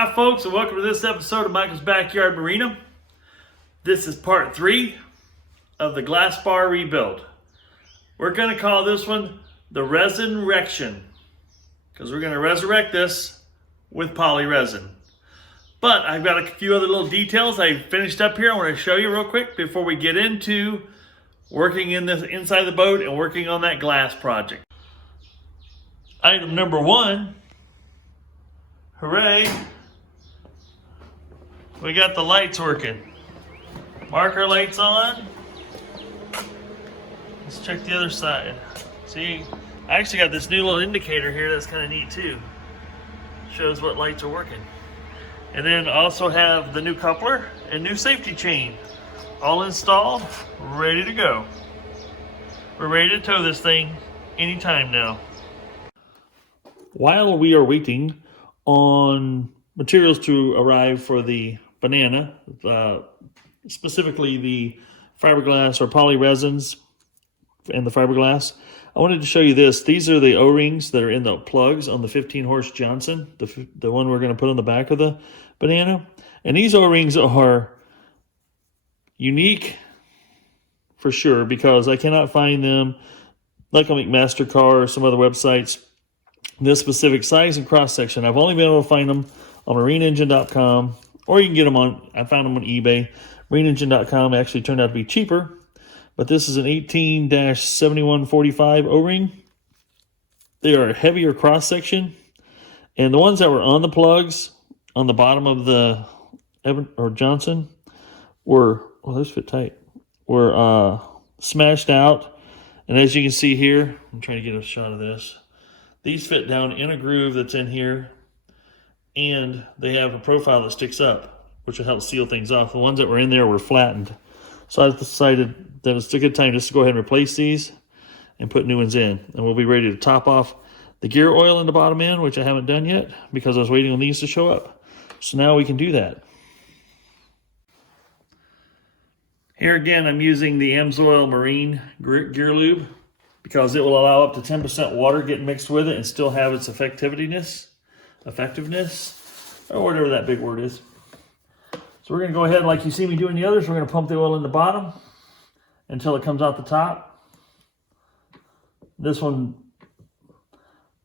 Hi folks, and welcome to this episode of Michael's Backyard Marina. This is part 3 of the Glasspar rebuild. We're going to call this one the Resinrection because we're going to resurrect this with poly resin. But I've got a few other little details I finished up here I want to show you real quick before we get into working in the inside the boat and working on that glass project. Item number 1, hooray! We got the lights working. Marker lights on. Let's check the other side. See, I actually got this new little indicator here that's kind of neat too. Shows what lights are working. And then also have the new coupler and new safety chain. All installed, ready to go. We're ready to tow this thing anytime now. While we are waiting on materials to arrive for the banana, specifically the fiberglass or poly resins and the fiberglass, I wanted to show you this. These are the O-rings that are in the plugs on the 15 horse Johnson, the one we're going to put on the back of the banana. And these O-rings are unique for sure because I cannot find them like on McMaster-Carr or some other websites, this specific size and cross section. I've only been able to find them on marinaengine.com, or you can get them on, I found them on eBay. marinaengine.com actually turned out to be cheaper, but this is an 18-7145 O-ring. They are a heavier cross section, and the ones that were on the plugs on the bottom of the Johnson were, well, those fit tight, were smashed out. And as you can see here, I'm trying to get a shot of this. These fit down in a groove that's in here, and they have a profile that sticks up, which will help seal things off. The ones that were in there were flattened. So I decided that it's a good time just to go ahead and replace these and put new ones in. And we'll be ready to top off the gear oil in the bottom end, which I haven't done yet because I was waiting on these to show up. So now we can do that. Here again, I'm using the AMSOIL Marine gear lube because it will allow up to 10% water getting mixed with it and still have its effectiveness, or whatever that big word is. So we're going to go ahead, like you see me doing the others, we're going to pump the oil in the bottom until it comes out the top. This one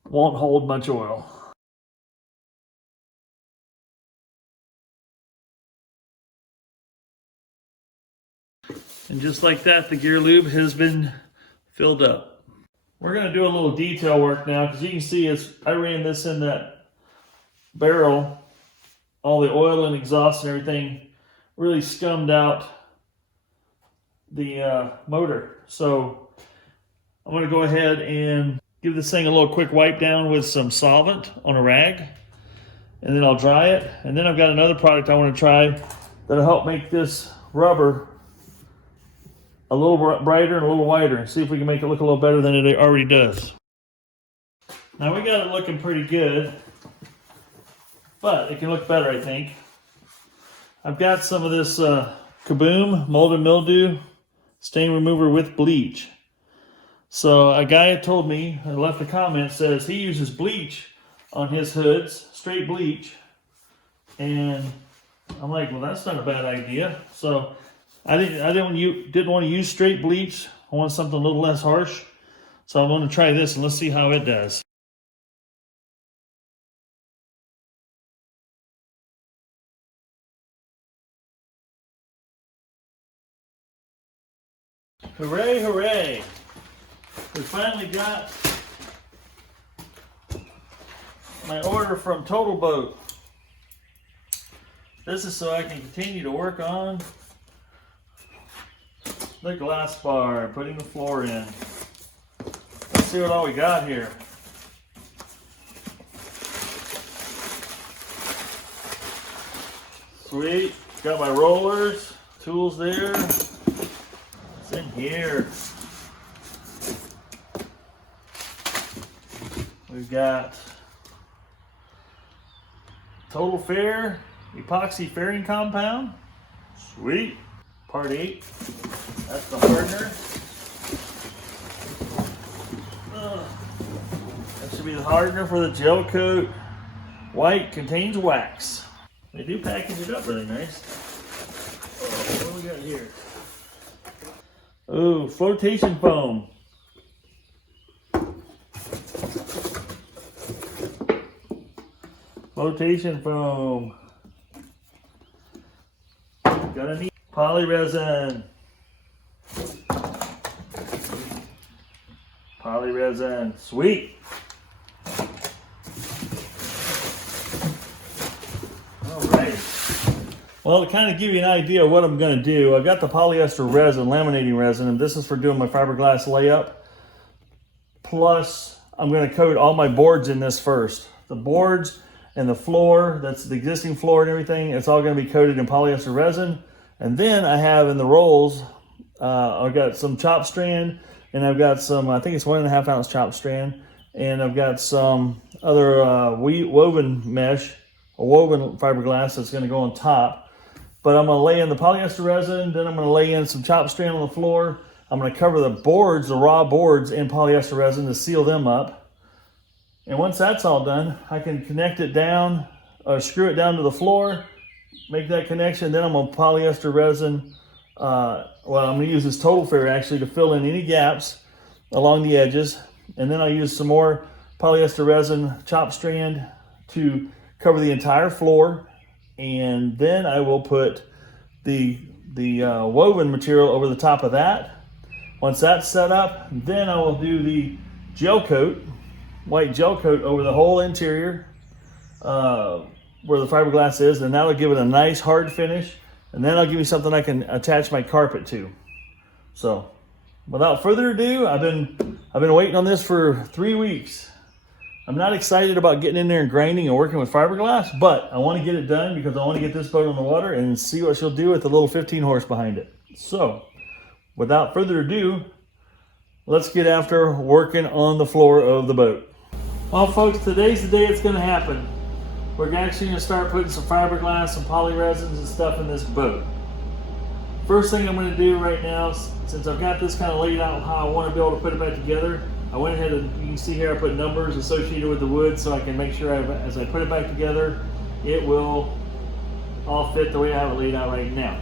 won't hold much oil. And just like that, the gear lube has been filled up. We're going to do a little detail work now because you can see I ran this in that barrel. All the oil and exhaust and everything really scummed out the motor. So I'm going to go ahead and give this thing a little quick wipe down with some solvent on a rag. And then I'll dry it. And then I've got another product I want to try that'll help make this rubber a little brighter and a little whiter and see if we can make it look a little better than it already does. Now we got it looking pretty good, but it can look better, I think. I've got some of this Kaboom mold and mildew stain remover with bleach. So a guy had told me, I left a comment, says he uses bleach on his hoods, straight bleach. And I'm like, well, that's not a bad idea. So I didn't want to use straight bleach. I want something a little less harsh. So I'm going to try this and let's see how it does. Hooray, hooray. We finally got my order from Total Boat. This is so I can continue to work on the Glasspar, putting the floor in. Let's see what all we got here. Sweet, got my rollers, tools there. What's in here? We've got Total Fair epoxy fairing compound. Sweet. Part 8. That's the hardener. That should be the hardener for the gel coat. White contains wax. They do package it up really nice. Oh, what do we got here? Oh, flotation foam. Flotation foam. Gonna need poly resin. Poly resin. Sweet. Well, to kind of give you an idea of what I'm going to do, I've got the polyester resin, laminating resin, and this is for doing my fiberglass layup. Plus, I'm going to coat all my boards in this first. The boards and the floor, that's the existing floor and everything, it's all going to be coated in polyester resin. And then I have in the rolls, I've got some chop strand, and I've got some, I think it's 1.5 ounce chop strand, and I've got some other woven mesh, a woven fiberglass that's going to go on top. But I'm going to lay in the polyester resin, then I'm going to lay in some chop strand on the floor. I'm going to cover the boards, the raw boards, in polyester resin to seal them up. And once that's all done, I can connect it down, or screw it down to the floor, make that connection. Then I'm going to polyester resin, I'm going to use this Total Fair actually to fill in any gaps along the edges. And then I'll use some more polyester resin chop strand to cover the entire floor. And then I will put the woven material over the top of that. Once that's set up, then I will do the gel coat, white gel coat over the whole interior where the fiberglass is, and that'll give it a nice hard finish. And then I'll give you something I can attach my carpet to. So, without further ado, I've been waiting on this for 3 weeks. I'm not excited about getting in there and grinding and working with fiberglass, but I want to get it done because I want to get this boat on the water and see what she'll do with the little 15 horse behind it. So, without further ado, let's get after working on the floor of the boat. Well, folks, today's the day it's going to happen. We're actually going to start putting some fiberglass, some poly resins and stuff in this boat. First thing I'm going to do right now, since I've got this kind of laid out how I want to be able to put it back together, I went ahead and you can see here I put numbers associated with the wood so I can make sure as I put it back together, it will all fit the way I have it laid out right now.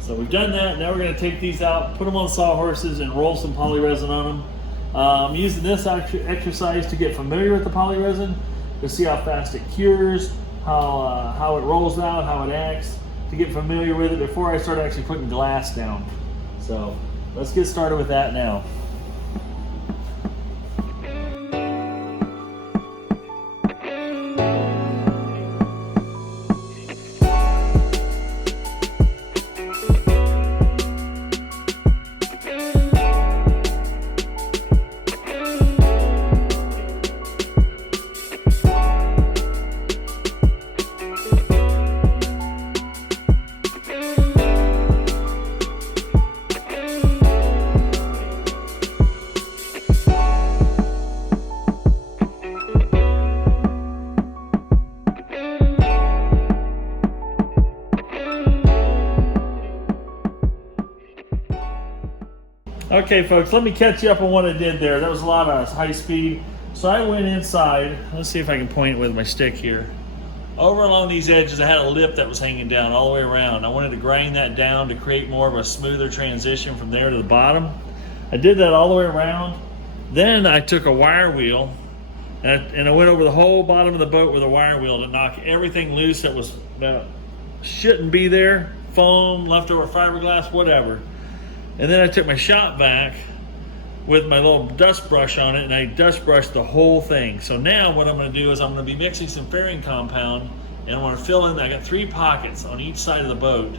So we've done that. Now we're going to take these out, put them on sawhorses, and roll some poly resin on them. I'm using this exercise to get familiar with the poly resin, to see how fast it cures, how it rolls out, how it acts, to get familiar with it before I start actually putting glass down. So let's get started with that now. Okay folks, let me catch you up on what I did there. That was a lot of high speed. So I went inside, let's see if I can point it with my stick here. Over along these edges I had a lip that was hanging down all the way around. I wanted to grind that down to create more of a smoother transition from there to the bottom. I did that all the way around. Then I took a wire wheel and I went over the whole bottom of the boat with a wire wheel to knock everything loose that shouldn't be there. Foam, leftover fiberglass, whatever. And then I took my shop vac with my little dust brush on it and I dust brushed the whole thing. So now what I'm going to do is I'm going to be mixing some fairing compound and I'm going to fill in, I got 3 pockets on each side of the boat.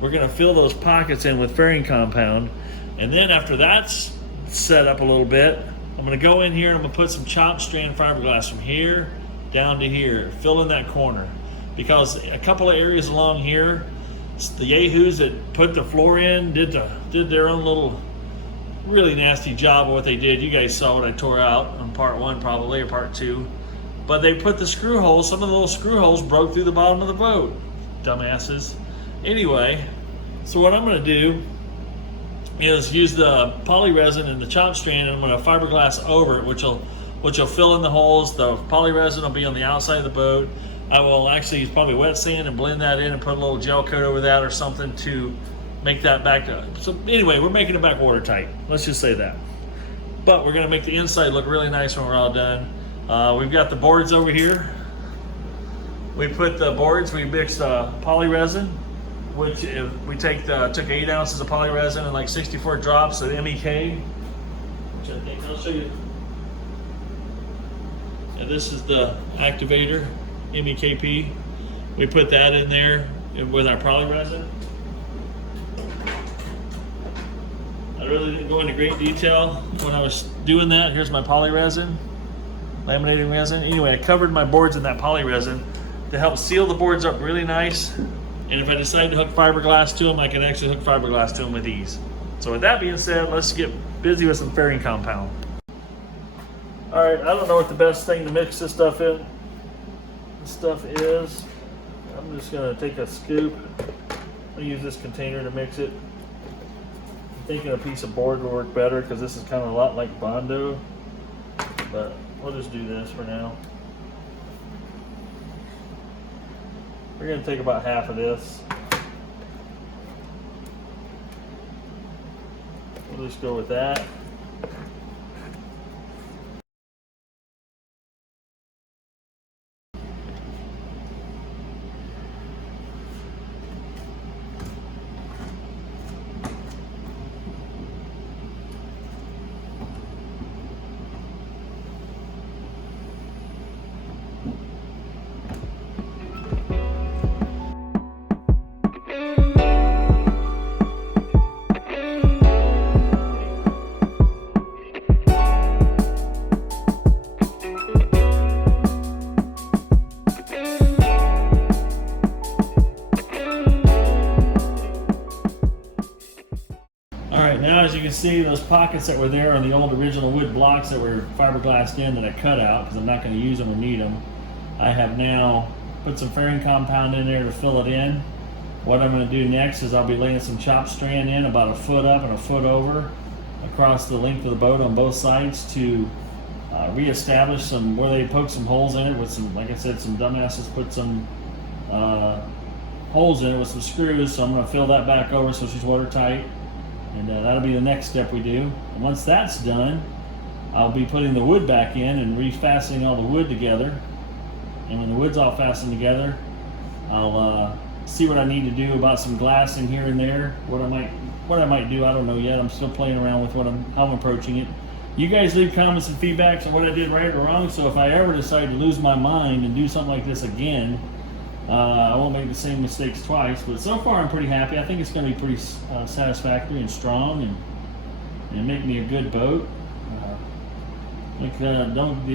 We're going to fill those pockets in with fairing compound. And then after that's set up a little bit, I'm going to go in here and I'm going to put some chopped strand fiberglass from here down to here, fill in that corner. Because a couple of areas along here, the yahoos that put the floor in did their own little really nasty job of what they did. You guys saw what I tore out on part 1 probably, or part 2. But they put the screw holes, some of the little screw holes broke through the bottom of the boat. Dumbasses. Anyway, so what I'm going to do is use the poly resin and the chop strand and I'm going to fiberglass over it, which will fill in the holes. The poly resin will be on the outside of the boat. I will actually use probably wet sand and blend that in and put a little gel coat over that or something to make that back. So anyway, we're making it back watertight. Let's just say that. But we're gonna make the inside look really nice when we're all done. We've got the boards over here. We put the boards, we mixed poly resin, which if we took 8 ounces of poly resin and like 64 drops of MEK, which I think I'll show you. And this is the activator, MEKP. We put that in there with our poly resin. I really didn't go into great detail when I was doing that. Here's my poly resin, laminating resin. Anyway, I covered my boards in that poly resin to help seal the boards up really nice. And if I decide to hook fiberglass to them, I can actually hook fiberglass to them with ease. So with that being said, let's get busy with some fairing compound. All right, I don't know what the best thing to mix this stuff in. This stuff is, I'm just gonna take a scoop. I'll use this container to mix it. I'm thinking a piece of board will work better because this is kind of a lot like Bondo, but we'll just do this for now. We're going to take about half of this. We'll just go with that. Now, as you can see, those pockets that were there on the old original wood blocks that were fiberglassed in that I cut out because I'm not going to use them or need them, I have now put some fairing compound in there to fill it in. What I'm going to do next is I'll be laying some chopped strand in about a foot up and a foot over across the length of the boat on both sides to reestablish some, where they poke some holes in it with some, like I said, some dumbasses put some holes in it with some screws, so I'm going to fill that back over so she's watertight. And that'll be the next step we do. And once that's done, I'll be putting the wood back in and refastening all the wood together. And when the wood's all fastened together, I'll see what I need to do about some glass in here and there. What I might do, I don't know yet. I'm still playing around with how I'm approaching it. You guys leave comments and feedbacks on what I did right or wrong. So if I ever decide to lose my mind and do something like this again, I won't make the same mistakes twice, but so far I'm pretty happy. I think it's going to be pretty satisfactory and strong and make me a good boat. You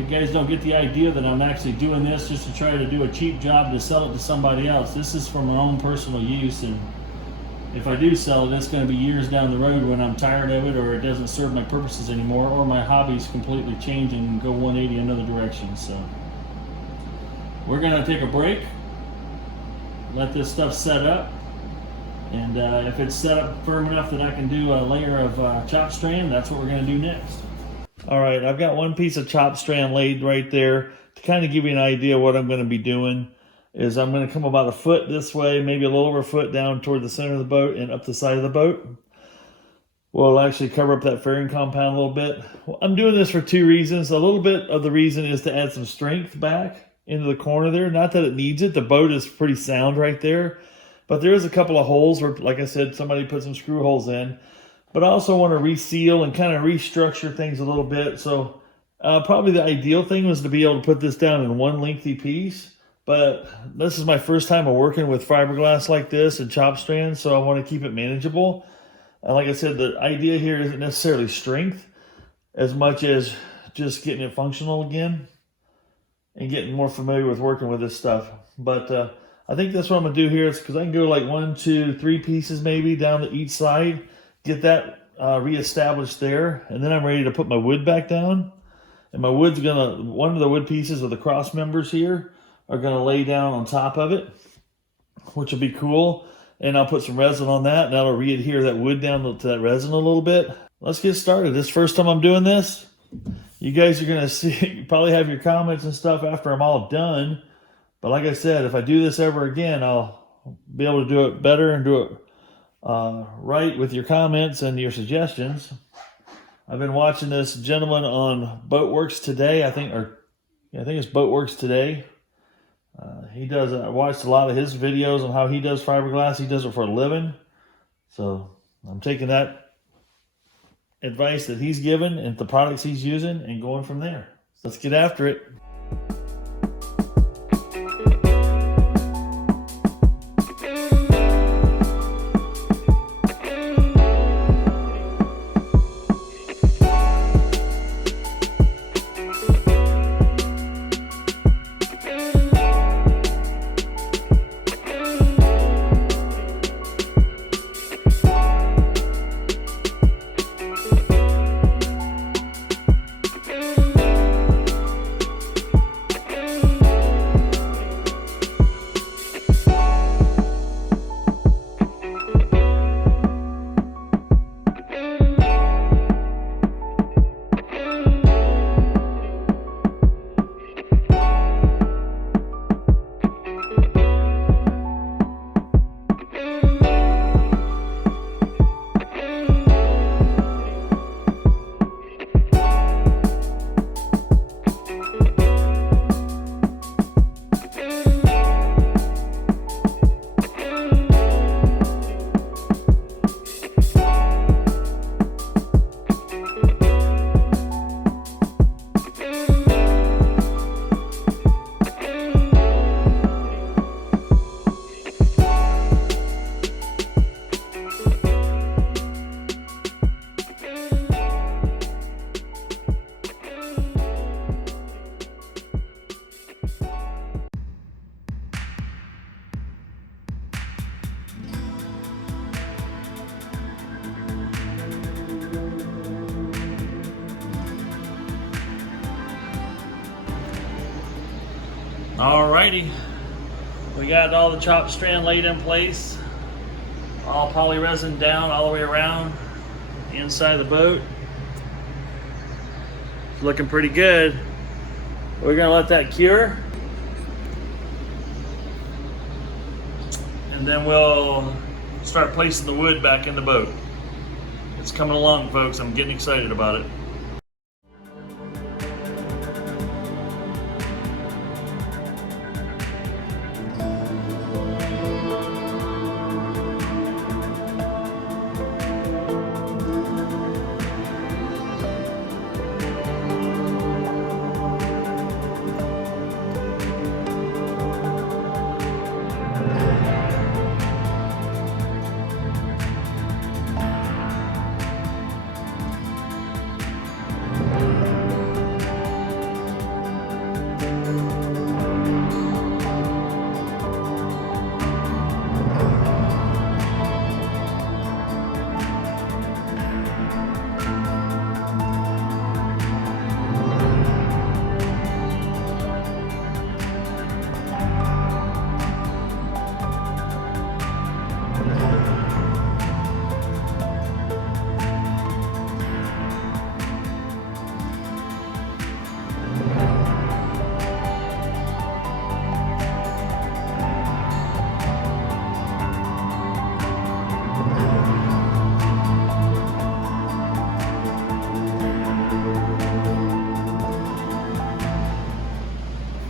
guys don't get the idea that I'm actually doing this just to try to do a cheap job to sell it to somebody else. This is for my own personal use, and if I do sell it, it's going to be years down the road when I'm tired of it or it doesn't serve my purposes anymore or my hobbies completely change and go 180 another direction. So we're going to take a break. Let this stuff set up, and if it's set up firm enough that I can do a layer of chopped strand, that's what we're going to do next. All right, I've got one piece of chopped strand laid right there. To kind of give you an idea of what I'm going to be doing is I'm going to come about a foot this way, maybe a little over a foot down toward the center of the boat and up the side of the boat. We'll actually cover up that fairing compound a little bit. Well, I'm doing this for 2 reasons. A little bit of the reason is to add some strength back into the corner there. Not that it needs it. The boat is pretty sound right there. But there is a couple of holes where, like I said, somebody put some screw holes in. But I also want to reseal and kind of restructure things a little bit. So probably the ideal thing was to be able to put this down in one lengthy piece. But this is my first time of working with fiberglass like this and chop strands, so I want to keep it manageable. And like I said, the idea here isn't necessarily strength as much as just getting it functional again and getting more familiar with working with this stuff. But I think that's what I'm going to do here, is because I can go like 1, 2, 3 pieces maybe down to each side, get that reestablished there, and then I'm ready to put my wood back down. And my wood's going to, one of the wood pieces with the cross members here are going to lay down on top of it, which will be cool. And I'll put some resin on that, and that'll re-adhere that wood down to that resin a little bit. Let's get started. This first time I'm doing this. You guys are going to see, you probably have your comments and stuff after I'm all done. But like I said, if I do this ever again, I'll be able to do it better and do it right with your comments and your suggestions. I've been watching this gentleman on Boatworks Today, I think it's Boatworks Today. He does. I watched a lot of his videos on how he does fiberglass. He does it for a living. So I'm taking that advice that he's given and the products he's using and going from there. So let's get after it. Alrighty, we got all the chopped strand laid in place, all poly resin down all the way around inside the boat. It's looking pretty good. We're gonna let that cure, and then we'll start placing the wood back in the boat. It's coming along, folks. I'm getting excited about it.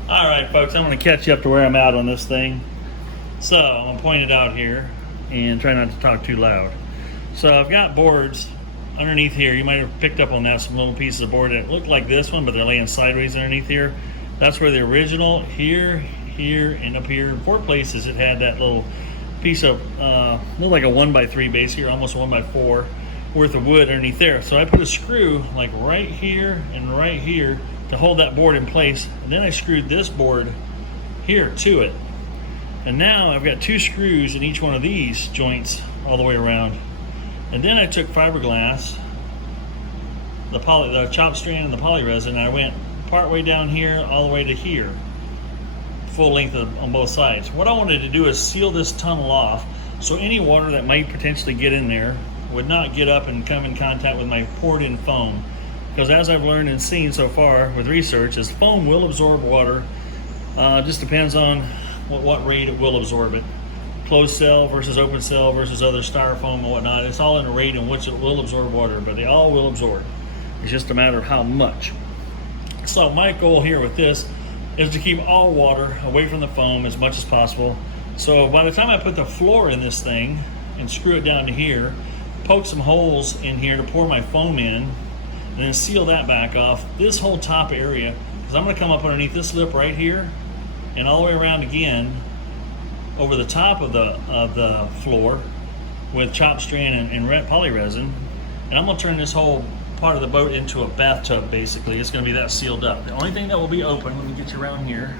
Alright folks, I'm going to catch you up to where I'm at on this thing. So, I'm going to point it out here and try not to talk too loud. So I've got boards underneath here. You might have picked up on that, some little pieces of board that look like this one, but they're laying sideways underneath here. That's where the original, here, and up here, in 4 places it had that little piece of, looked like a 1x3 base here, almost 1x4 worth of wood underneath there. So I put a screw like right here and right here to hold that board in place, and then I screwed this board here to it. And now I've got 2 screws in each one of these joints all the way around. And then I took fiberglass, the chopped strand and the poly resin, and I went part way down here all the way to here, full length on both sides. What I wanted to do is seal this tunnel off so any water that might potentially get in there would not get up and come in contact with my poured in foam. Because as I've learned and seen so far with research, is foam will absorb water Just depends on what rate it will absorb it. Closed cell versus open cell versus other styrofoam and whatnot. It's all in a rate in which it will absorb water, but they all will absorb. It's just a matter of how much. So my goal here with this is to keep all water away from the foam as much as possible. So by the time I put the floor in this thing and screw it down to here, poke some holes in here to pour my foam in, and then seal that back off, this whole top area, because I'm going to come up underneath this lip right here and all the way around again over the top of the floor with chopped strand and poly resin, and I'm going to turn this whole part of the boat into a bathtub. Basically, it's going to be that sealed up. The only thing that will be open, let me get you around here,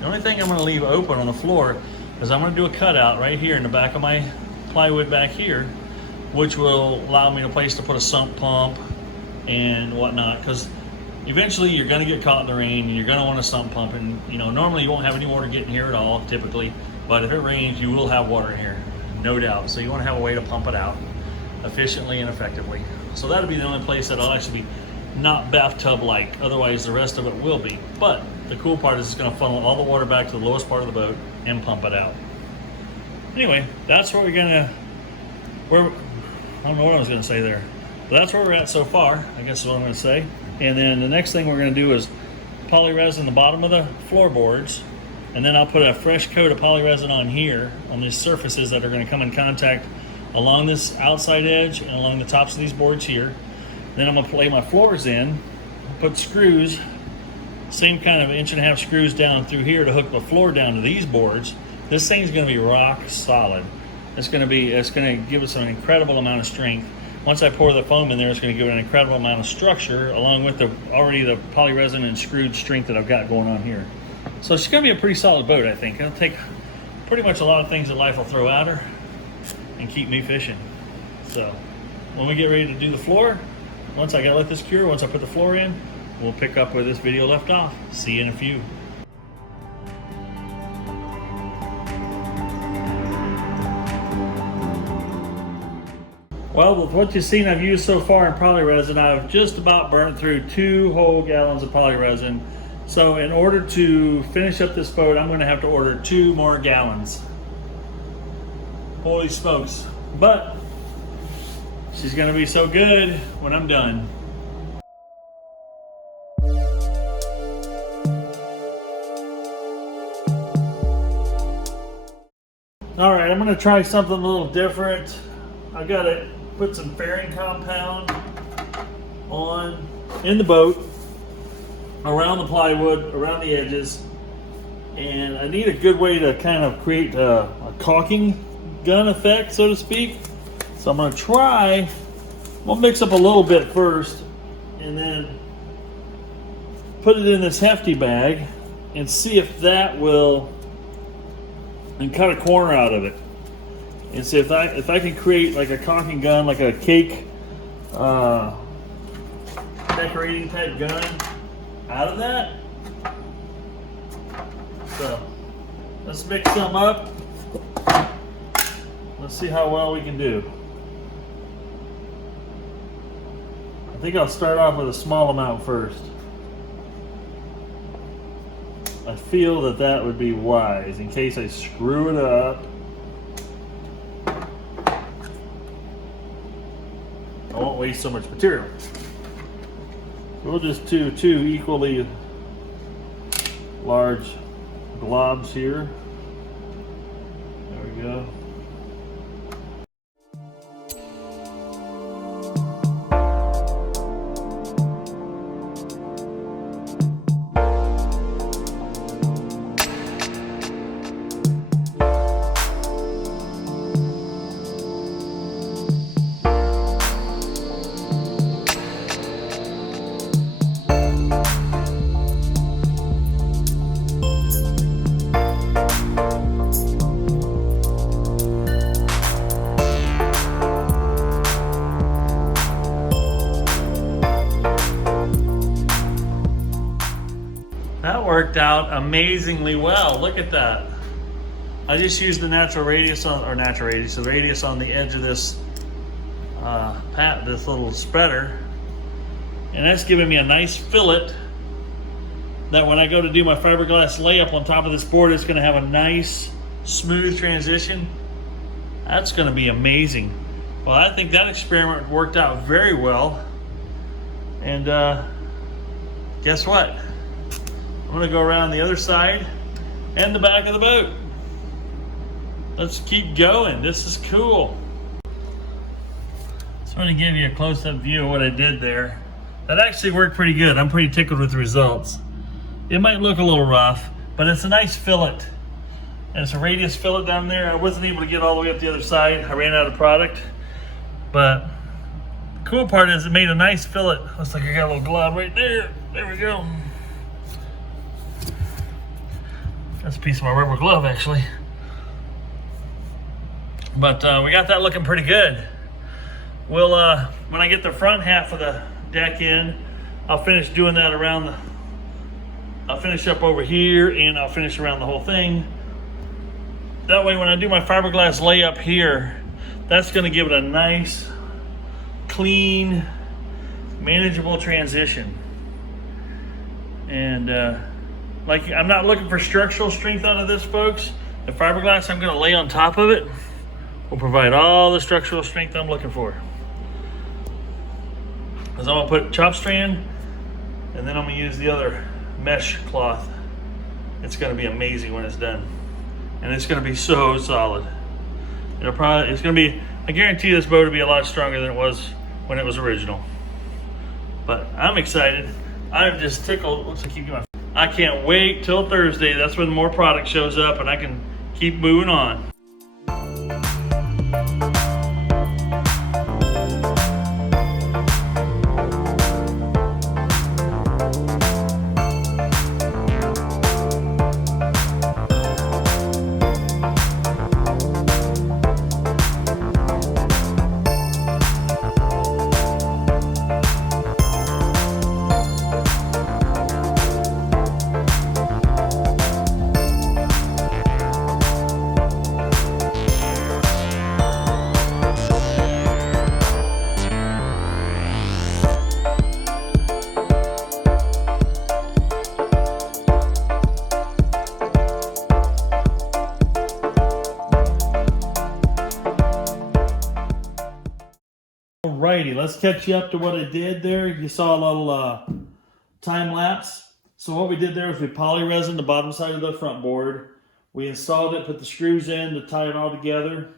the only thing I'm going to leave open on the floor is I'm going to do a cutout right here in the back of my plywood back here, which will allow me a place to put a sump pump and whatnot, because eventually you're going to get caught in the rain and you're going to want a sump pump, and you know, normally you won't have any water getting here at all typically, but if it rains you will have water in here, no doubt. So you want to have a way to pump it out efficiently and effectively. So that'll be the only place that'll actually be not bathtub like, otherwise the rest of it will be. But the cool part is it's going to funnel all the water back to the lowest part of the boat and pump it out. Anyway, that's where I don't know what I was going to say there, but that's where we're at so far, I guess is what I'm going to say. And then the next thing we're going to do is poly resin the bottom of the floorboards, and then I'll put a fresh coat of poly resin on here on these surfaces that are going to come in contact along this outside edge and along the tops of these boards here. Then I'm going to lay my floors in, put screws, same kind of 1.5 inch screws down through here to hook the floor down to these boards. This thing's going to be rock solid. It's going to give us an incredible amount of strength. Once I pour the foam in there, it's going to give it an incredible amount of structure, along with the poly resin and screwed strength that I've got going on here. So it's going to be a pretty solid boat, I think. It'll take pretty much a lot of things that life will throw at her and keep me fishing. So when we get ready to do the floor, once I let this cure, once I put the floor in, we'll pick up where this video left off. See you in a few. Well, with what you've seen I've used so far in poly resin, I've just about burnt through 2 whole gallons of poly resin. So in order to finish up this boat, I'm going to have to order 2 more gallons. Holy smokes. But she's going to be so good when I'm done. All right, I'm going to try something a little different. I've got to put some fairing compound on in the boat, around the plywood, around the edges, and I need a good way to kind of create a caulking gun effect, so to speak. So I'm going to try, we'll mix up a little bit first and then put it in this hefty bag and see if that will, and cut a corner out of it. And see if I can create like a caulking gun, like a cake decorating type gun out of that. So let's mix some up. Let's see how well we can do. I think I'll start off with a small amount first. I feel that would be wise in case I screw it up. I won't waste so much material. We'll just do 2 equally large globs here. There we go. That worked out amazingly well. Look at that. I just used the natural radius on, the radius on the edge of this this little spreader, and that's giving me a nice fillet that when I go to do my fiberglass layup on top of this board, it's gonna have a nice, smooth transition. That's gonna be amazing. Well, I think that experiment worked out very well. And guess what? I'm gonna go around the other side and the back of the boat. Let's keep going. This is cool. Just want to give you a close-up view of what I did there. That actually worked pretty good. I'm pretty tickled with the results. It might look a little rough, but it's a nice fillet. And it's a radius fillet down there. I wasn't able to get all the way up the other side. I ran out of product. But the cool part is it made a nice fillet. Looks like I got a little glove right there. There we go. That's a piece of my rubber glove, actually. But we got that looking pretty good. We'll, when I get the front half of the deck in, I'll finish doing that around the, I'll finish up over here and I'll finish around the whole thing. That way when I do my fiberglass layup here, that's gonna give it a nice, clean, manageable transition. And like, I'm not looking for structural strength out of this, folks. The fiberglass I'm gonna lay on top of it will provide all the structural strength I'm looking for. Because I'm gonna put chop strand, and then I'm gonna use the other mesh cloth. It's gonna be amazing when it's done. And it's gonna be so solid. It's gonna be, I guarantee this boat will be a lot stronger than it was when it was original. But I'm excited. I'm just tickled. Looks like you can. I can't wait till Thursday. That's when more product shows up and I can keep moving on. Alrighty, let's catch you up to what I did there. You saw a little time lapse. So what we did there was we poly resin the bottom side of the front board. We installed it, put the screws in to tie it all together.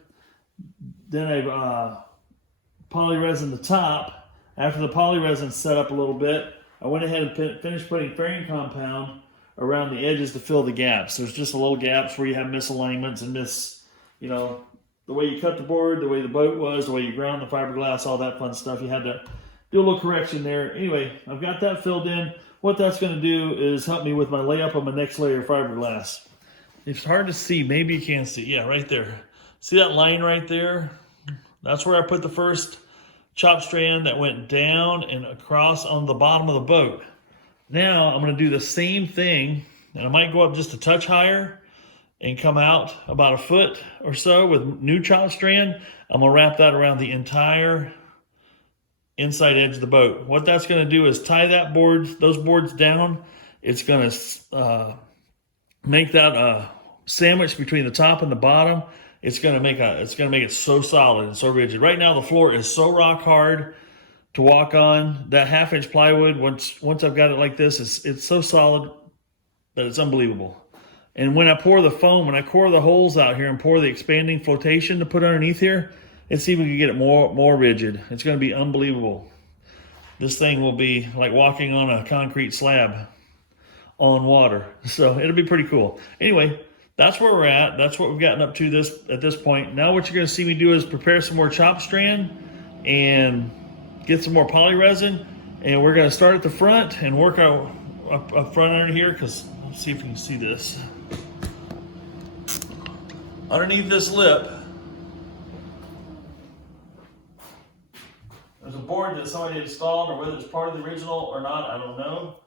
Then I poly resin the top. After the poly resin set up a little bit, I went ahead and finished putting fairing compound around the edges to fill the gaps. There's just a little gaps where you have misalignments and you know, the way you cut the board, the way the boat was, the way you ground the fiberglass, all that fun stuff. You had to do a little correction there. Anyway, I've got that filled in. What that's going to do is help me with my layup on my next layer of fiberglass. It's hard to see. Maybe you can see. Yeah, right there. See that line right there? That's where I put the first chop strand that went down and across on the bottom of the boat. Now I'm going to do the same thing, and I might go up just a touch higher and come out about a foot or so with new chop strand. I'm gonna wrap that around the entire inside edge of the boat. What that's gonna do is tie those boards down. It's gonna make that sandwich between the top and the bottom. It's gonna make it so solid and so rigid. Right now the floor is so rock hard to walk on. That 1/2-inch plywood, once I've got it like this, it's so solid that it's unbelievable. And when I pour the foam, when I core the holes out here and pour the expanding flotation to put underneath here, let's see if we can get it more rigid. It's going to be unbelievable. This thing will be like walking on a concrete slab on water. So it'll be pretty cool. Anyway, that's where we're at. That's what we've gotten up to at this point. Now what you're going to see me do is prepare some more chop strand and get some more poly resin. And we're going to start at the front and work out up front under here, because let's see if you can see this. Underneath this lip, there's a board that somebody installed, or whether it's part of the original or not, I don't know.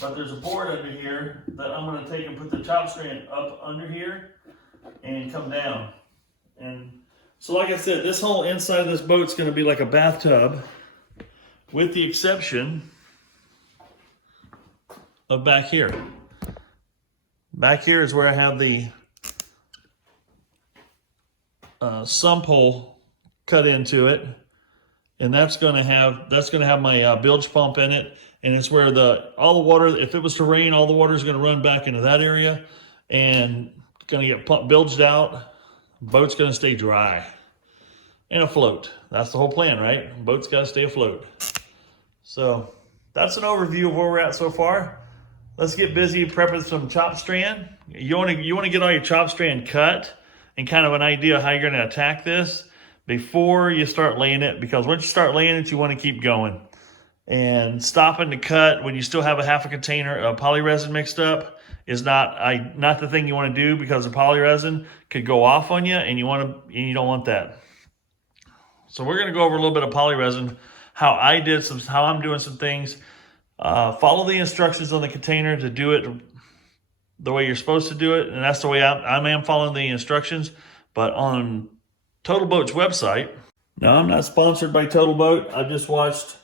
But there's a board under here that I'm going to take and put the chop strand up under here and come down. And so like I said, this whole inside of this boat's going to be like a bathtub, with the exception of back here. Back here is where I have the sump hole cut into it, and that's going to have my bilge pump in it, and it's where all the water, if it was to rain, all the water is going to run back into that area and going to get bilged out. Boat's going to stay dry and afloat. That's the whole plan, right? Boat's got to stay afloat. So that's an overview of where we're at so far. Let's get busy prepping some chop strand. You want to get all your chop strand cut and kind of an idea of how you're going to attack this before you start laying it, because once you start laying it, you want to keep going. And stopping to cut when you still have a half a container of poly resin mixed up is not the thing you want to do, because the poly resin could go off on you, and you don't want that. So we're going to go over a little bit of poly resin, how I'm doing some things. Follow the instructions on the container to do it the way you're supposed to do it, and that's the way I am following the instructions. But on Total Boat's website, now I'm not sponsored by Total Boat. I've just watched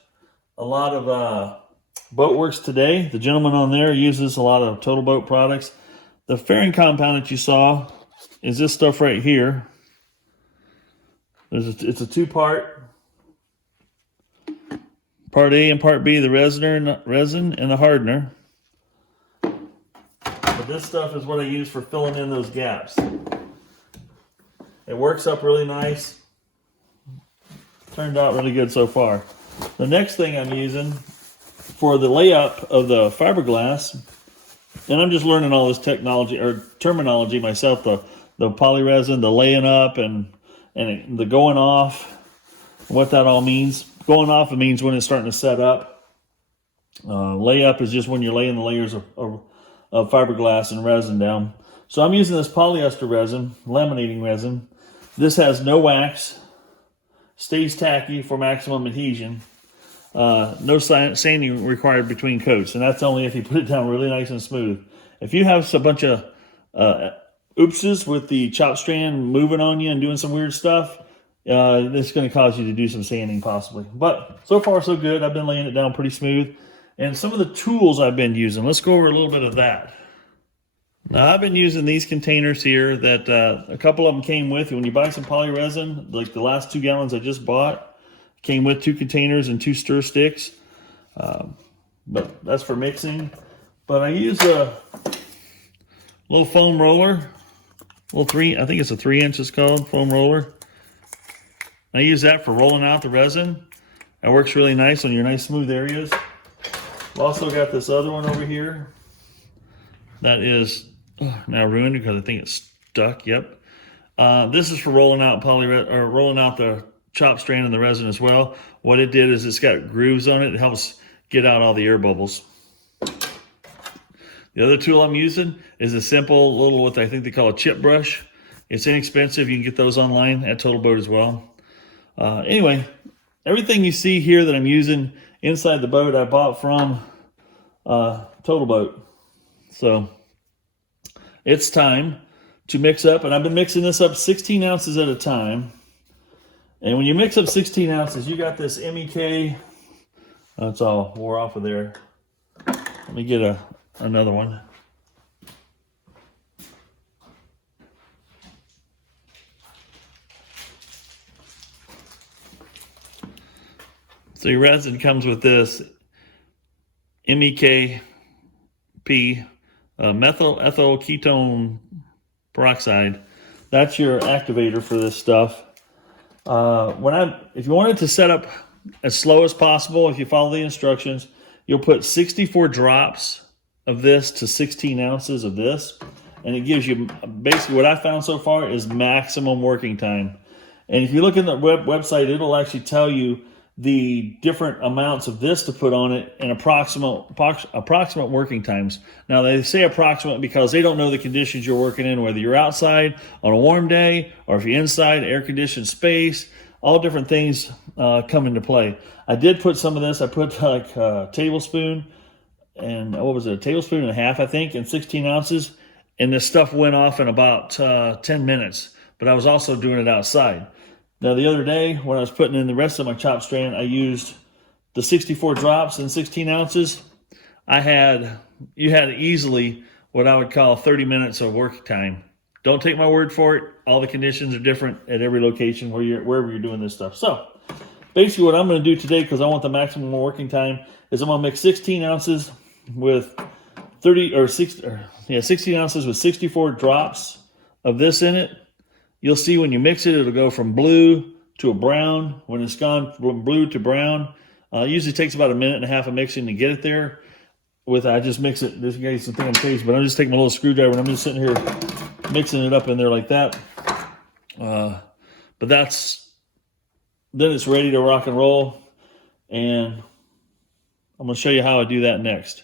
a lot of Boatworks today. The gentleman on there uses a lot of Total Boat products. The fairing compound that you saw is this stuff right here. It's a two-part. Part A and Part B, the resin and the hardener. But this stuff is what I use for filling in those gaps. It works up really nice. Turned out really good so far. The next thing I'm using for the layup of the fiberglass, and I'm just learning all this technology or terminology myself, the poly resin, the laying up and the going off, what that all means. Going off, it means when it's starting to set up. Layup is just when you're laying the layers of fiberglass and resin down. So I'm using this polyester resin, laminating resin. This has no wax, stays tacky for maximum adhesion. No sanding required between coats, and that's only if you put it down really nice and smooth. If you have a bunch of oopses with the chop strand moving on you and doing some weird stuff, this is going to cause you to do some sanding possibly. But so far so good. I've been laying it down pretty smooth. And some of the tools I've been using, let's go over a little bit of that. Now I've been using these containers here that a couple of them came with. When you buy some poly resin, like the last 2 gallons I just bought, came with 2 containers and 2 stir sticks. But that's for mixing. But I use a little foam roller, I think it's a 3 inches called foam roller. I use that for rolling out the resin. It works really nice on your nice smooth areas. I've also got this other one over here that is now ruined because I think it's stuck. Yep. This is for rolling out rolling out the chop strand and the resin as well. What it did is it's got grooves on it. It helps get out all the air bubbles. The other tool I'm using is a simple little, what I think they call a chip brush. It's inexpensive. You can get those online at Total Boat as well. Anyway, everything you see here that I'm using inside the boat I bought from Total Boat. So it's time to mix up, and I've been mixing this up 16 ounces at a time. And when you mix up 16 ounces, you got this MEK. It's all wore off of there. Let me get another one. So your resin comes with this MEKP, methyl ethyl ketone peroxide. That's your activator for this stuff. If you want it to set up as slow as possible, if you follow the instructions, you'll put 64 drops of this to 16 ounces of this, and it gives you basically what I found so far is maximum working time. And if you look in the website, it'll actually tell you the different amounts of this to put on it and approximate working times. Now they say approximate because they don't know the conditions you're working in, whether you're outside on a warm day or if you're inside air-conditioned space. All different things come into play. I did put some of this. I put like a tablespoon and what was it, a tablespoon and a half, I think, and 16 ounces. And this stuff went off in about 10 minutes. But I was also doing it outside. Now, the other day, when I was putting in the rest of my chop strand, I used the 64 drops and 16 ounces. you had easily what I would call 30 minutes of work time. Don't take my word for it. All the conditions are different at every location wherever you're doing this stuff. So basically what I'm going to do today, because I want the maximum working time, is I'm going to mix 16 ounces with 16 ounces with 64 drops of this in it. You'll see when you mix it, it'll go from blue to a brown. When it's gone from blue to brown, it usually takes about 1.5 minutes of mixing to get it there. I just mix it. This guy's the thing I'm crazy, but I'm just taking my little screwdriver and I'm just sitting here mixing it up in there like that. But then it's ready to rock and roll, and I'm going to show you how I do that next.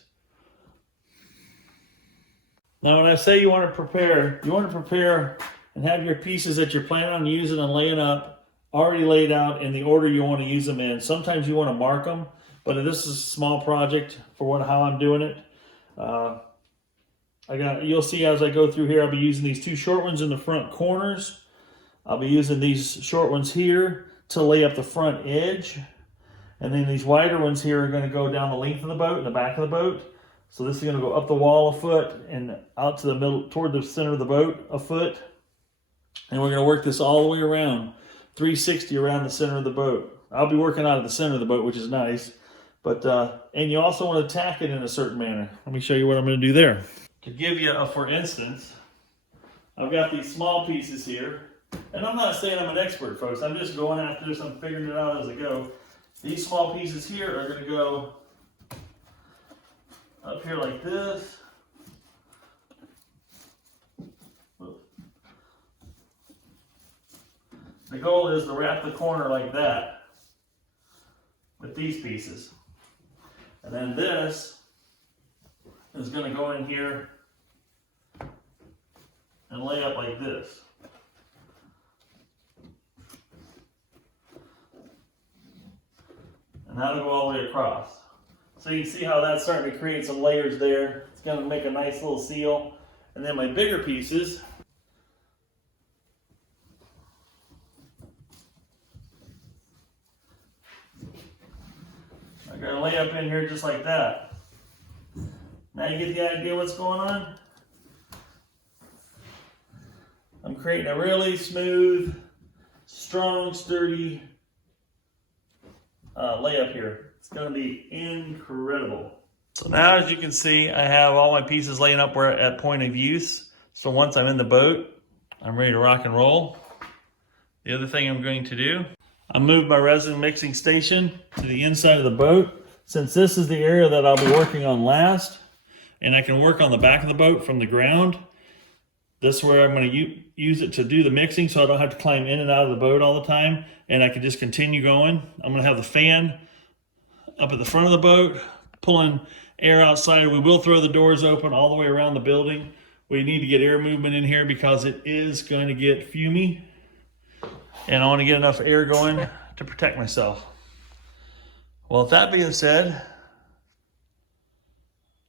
Now, when I say you want to prepare and have your pieces that you're planning on using and laying up already laid out in the order you want to use them in. Sometimes you want to mark them, but this is a small project for how I'm doing it. You'll see as I go through here, I'll be using these 2 short ones in the front corners. I'll be using these short ones here to lay up the front edge. And then these wider ones here are going to go down the length of the boat and the back of the boat. So this is going to go up the wall a foot and out to the middle, toward the center of the boat a foot. And we're going to work this all the way around, 360 around the center of the boat. I'll be working out of the center of the boat, which is nice. But and you also want to tack it in a certain manner. Let me show you what I'm going to do there. To give you a for instance, I've got these small pieces here. And I'm not saying I'm an expert, folks. I'm just going after this. I'm figuring it out as I go. These small pieces here are going to go up here like this. The goal is to wrap the corner like that with these pieces. And then this is going to go in here and lay up like this. And that'll go all the way across. So you can see how that's starting to create some layers there. It's going to make a nice little seal. And then my bigger pieces, I'm going to lay up in here just like that. Now you get the idea what's going on? I'm creating a really smooth, strong, sturdy layup here. It's going to be incredible. So now, as you can see, I have all my pieces laying up where at point of use. So once I'm in the boat, I'm ready to rock and roll. The other thing I'm going to do, I moved my resin mixing station to the inside of the boat. Since this is the area that I'll be working on last, and I can work on the back of the boat from the ground, this is where I'm going to use it to do the mixing, so I don't have to climb in and out of the boat all the time, and I can just continue going. I'm going to have the fan up at the front of the boat, pulling air outside. We will throw the doors open all the way around the building. We need to get air movement in here because it is going to get fumy, and I want to get enough air going to protect myself. Well, with that being said,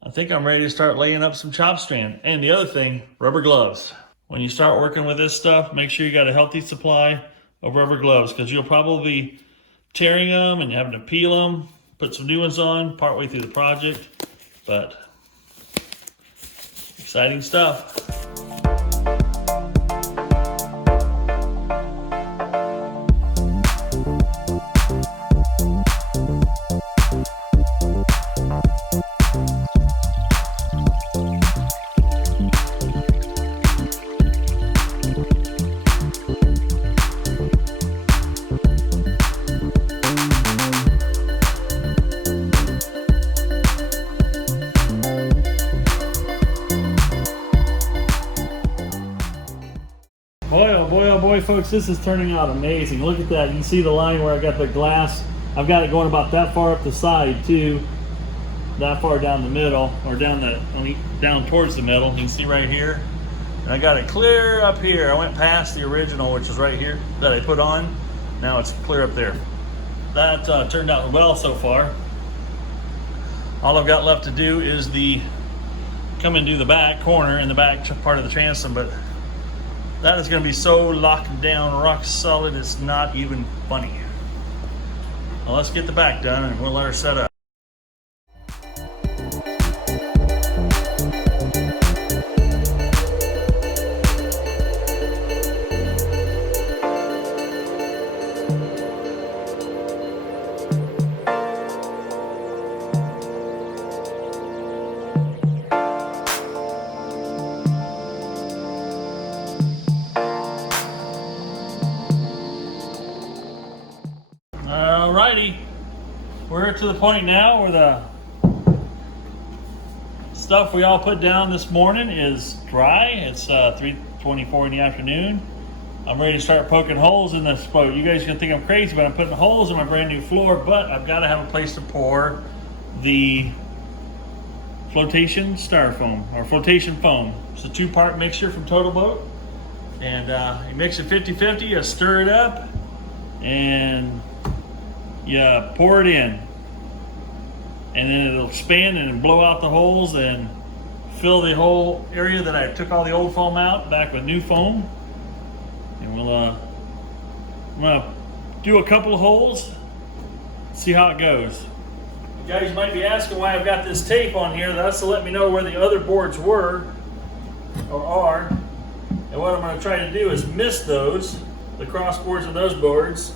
I think I'm ready to start laying up some chop strand. And the other thing, rubber gloves. When you start working with this stuff, make sure you got a healthy supply of rubber gloves, because you'll probably be tearing them and having to peel them, put some new ones on partway through the project. But exciting stuff. Boy, folks, this is turning out amazing. Look at that. You can see the line where I got the glass. I've got it going about that far up the side too, that far down the middle, or down towards the middle. You can see right here. And I got it clear up here. I went past the original, which is right here, that I put on. Now it's clear up there. That turned out well so far. All I've got left to do is come and do the back corner and the back part of the transom, but that is going to be so locked down, rock solid, it's not even funny. Well, let's get the back done and we'll let her set up. Alrighty, we're to the point now where the stuff we all put down this morning is dry. It's 3:24 in the afternoon. I'm ready to start poking holes in this boat. You guys are gonna think I'm crazy, but I'm putting holes in my brand new floor, but I've got to have a place to pour the flotation styrofoam, or flotation foam. It's a 2-part mixture from Total Boat. And you mix it 50-50, you stir it up, and you pour it in. And then it'll spin and blow out the holes and fill the whole area that I took all the old foam out back with new foam. And I'm gonna do a couple of holes, see how it goes. You guys might be asking why I've got this tape on here. That's to let me know where the other boards were or are. And what I'm going to try to do is miss those, the cross boards and those boards.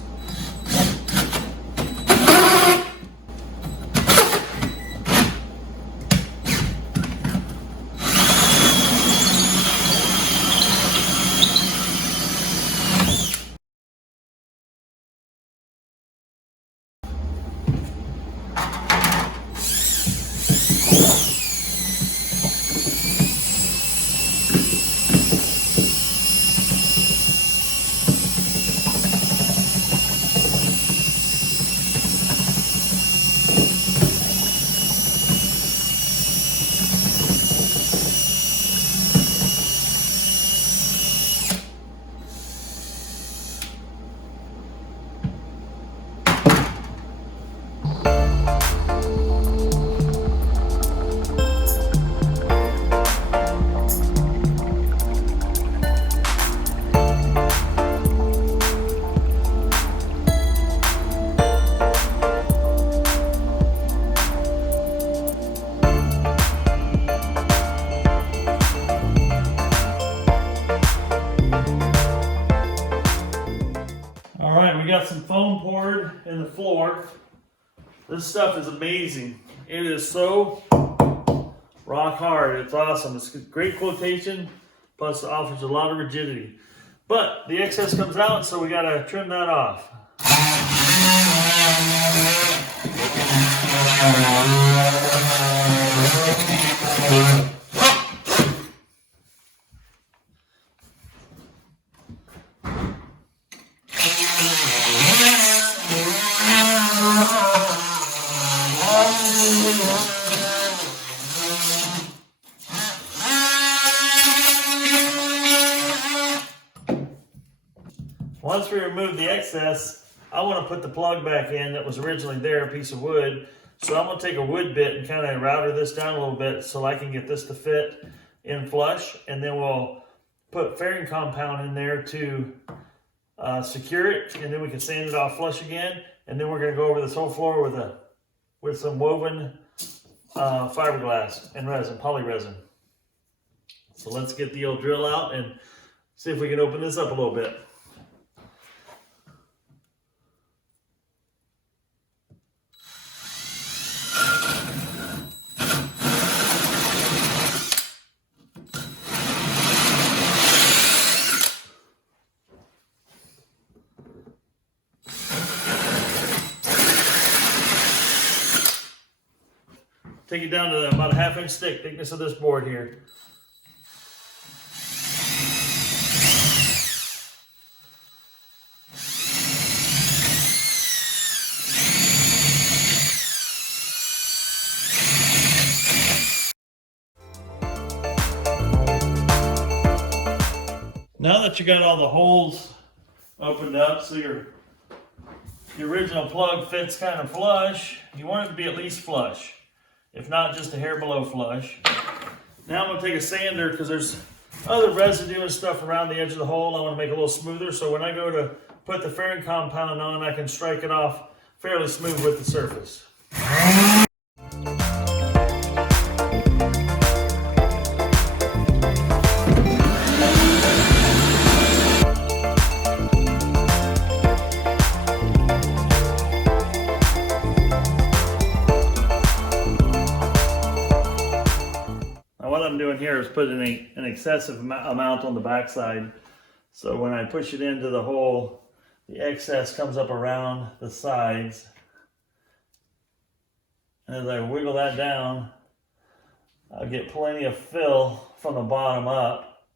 We got some foam poured in the floor. This stuff is amazing. It is so rock hard. It's awesome. It's great flotation, plus it offers a lot of rigidity. But the excess comes out, so we gotta trim that off. Once we remove the excess, I want to put the plug back in that was originally there, a piece of wood. So I'm going to take a wood bit and kind of router this down a little bit so I can get this to fit in flush. And then we'll put fairing compound in there to secure it. And then we can sand it off flush again. And then we're going to go over this whole floor with some woven fiberglass and resin, polyresin. So let's get the old drill out and see if we can open this up a little bit. Take it down to about a 1/2-inch thick thickness of this board here. Now that you got all the holes opened up, so the original plug fits kind of flush, you want it to be at least flush. If not, just a hair below flush. Now I'm going to take a sander because there's other residue and stuff around the edge of the hole. I want to make it a little smoother, so when I go to put the fairing compound on, I can strike it off fairly smooth with the surface. What I'm doing here is putting an excessive amount on the backside. So when I push it into the hole, the excess comes up around the sides And as I wiggle that down, I'll get plenty of fill from the bottom up.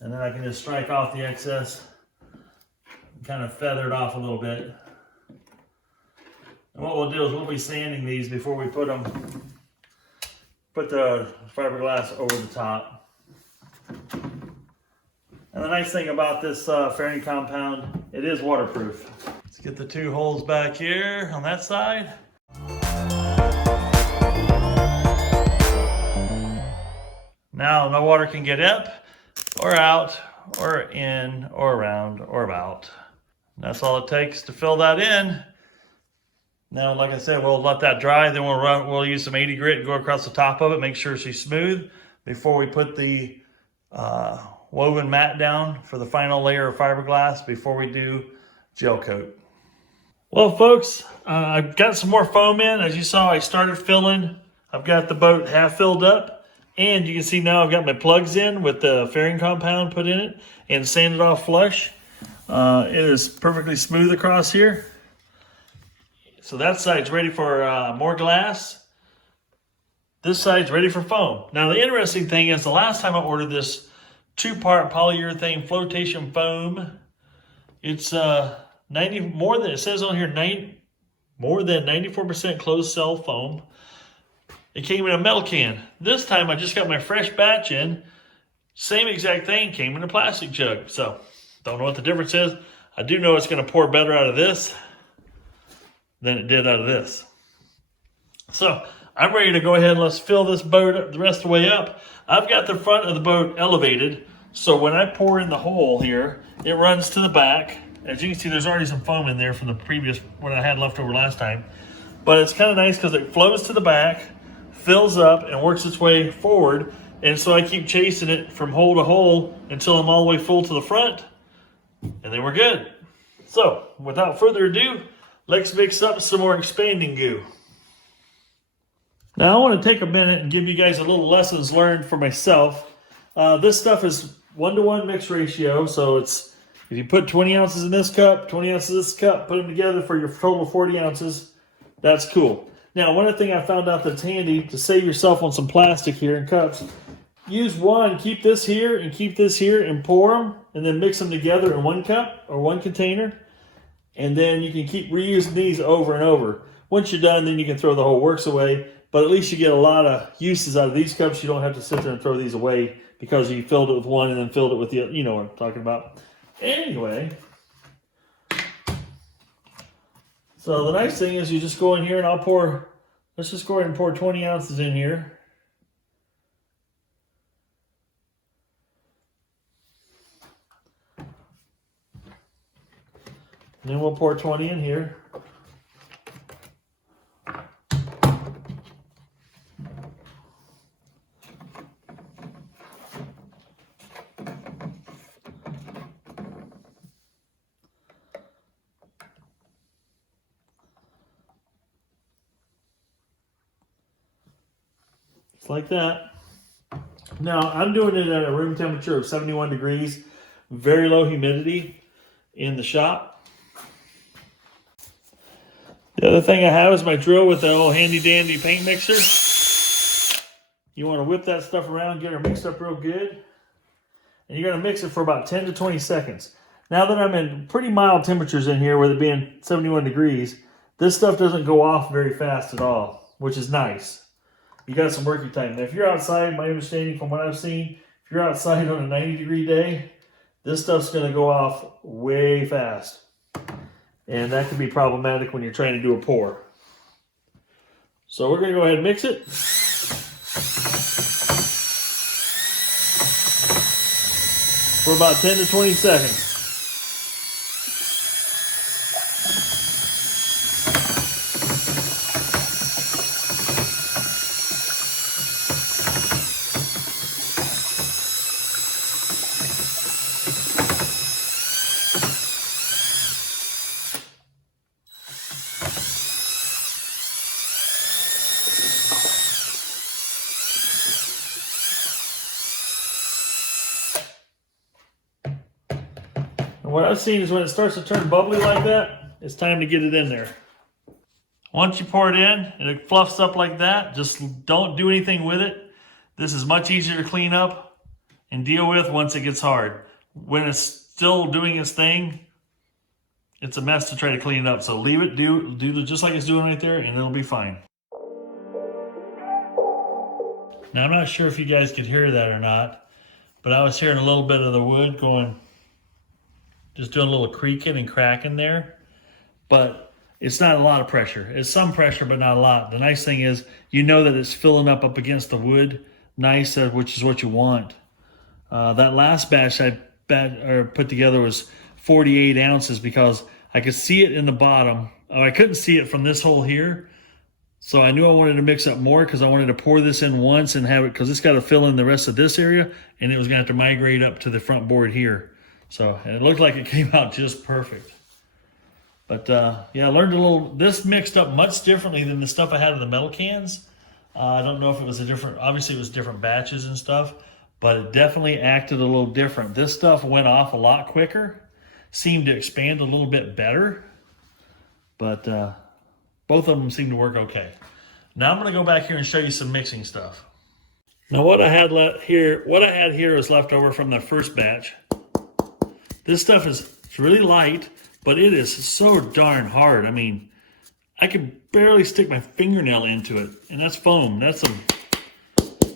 And then I can just strike off the excess and kind of feather it off a little bit. And what we'll do is we'll be sanding these before we put the fiberglass over the top. And the nice thing about this fairing compound, it is waterproof. Let's get the 2 holes back here on that side. Now no water can get up or out or in or around or about. And that's all it takes to fill that in. Now, like I said, we'll let that dry, then we'll use some 80 grit and go across the top of it, make sure she's smooth before we put the woven mat down for the final layer of fiberglass before we do gel coat. Well, folks, I've got some more foam in. As you saw, I started filling. I've got the boat half filled up, and you can see now I've got my plugs in with the fairing compound put in it and sanded off flush. It is perfectly smooth across here. So that side's ready for more glass. This side's ready for foam. Now the interesting thing is the last time I ordered this 2-part polyurethane flotation foam, it's more than 94% closed cell foam. It came in a metal can. This time I just got my fresh batch in. Same exact thing came in a plastic jug. So don't know what the difference is. I do know it's going to pour better out of this than it did out of this. So I'm ready to go ahead and let's fill this boat the rest of the way up. I've got the front of the boat elevated, so when I pour in the hole here, it runs to the back. As you can see, there's already some foam in there from the previous one I had left over last time. But it's kind of nice because it flows to the back, fills up, and works its way forward. And so I keep chasing it from hole to hole until I'm all the way full to the front, and then we're good. So without further ado, let's mix up some more expanding goo. Now I want to take a minute and give you guys a little lessons learned for myself. This stuff is 1-to-1 mix ratio, so it's if you put 20 ounces in this cup, 20 ounces in this cup, put them together for your total of 40 ounces, that's cool. Now one other thing I found out that's handy to save yourself on some plastic here in cups, use one, keep this here and keep this here and pour them and then mix them together in one cup or one container. And then you can keep reusing these over and over. Once you're done, then you can throw the whole works away. But at least you get a lot of uses out of these cups. You don't have to sit there and throw these away because you filled it with one and then filled it with the other. You know what I'm talking about. Anyway. So the nice thing is you just go in here and I'll pour, let's just go ahead and pour 20 ounces in here. And then we'll pour 20 in here. Just like that. Now, I'm doing it at a room temperature of 71 degrees, very low humidity in the shop. The other thing I have is my drill with the old handy dandy paint mixer. You want to whip that stuff around, get her mixed up real good. And you're going to mix it for about 10 to 20 seconds. Now that I'm in pretty mild temperatures in here, with it being 71 degrees, this stuff doesn't go off very fast at all, which is nice. You got some working time. Now if you're outside, my understanding from what I've seen, if you're outside on a 90-degree day, this stuff's going to go off way fast. And that can be problematic when you're trying to do a pour. So we're going to go ahead and mix it. For about 10 to 20 seconds. And what I've seen is when it starts to turn bubbly like that, it's time to get it in there. Once you pour it in and it fluffs up like that, just don't do anything with it. This is much easier to clean up and deal with once it gets hard. When it's still doing its thing, it's a mess to try to clean it up. So leave it, do just like it's doing right there, and it'll be fine. Now I'm not sure if you guys could hear that or not, but I was hearing a little bit of the wood going, just doing a little creaking and cracking there. But it's not a lot of pressure. It's some pressure, but not a lot. The nice thing is, you know that it's filling up against the wood nice, which is what you want. That last batch I put together was 48 ounces because I could see it in the bottom. Oh, I couldn't see it from this hole here. So I knew I wanted to mix up more because I wanted to pour this in once and have it, because it's got to fill in the rest of this area, and it was going to have to migrate up to the front board here. So, and it looked like it came out just perfect. But yeah, I learned a little. This mixed up much differently than the stuff I had in the metal cans. I don't know if it was obviously it was different batches and stuff, but it definitely acted a little different. This stuff went off a lot quicker, seemed to expand a little bit better, but both of them seem to work okay. Now I'm going to go back here and show you some mixing stuff. Now what I had here is left over from the first batch. This stuff is really light, but it is so darn hard. I mean, I could barely stick my fingernail into it, and that's foam. It's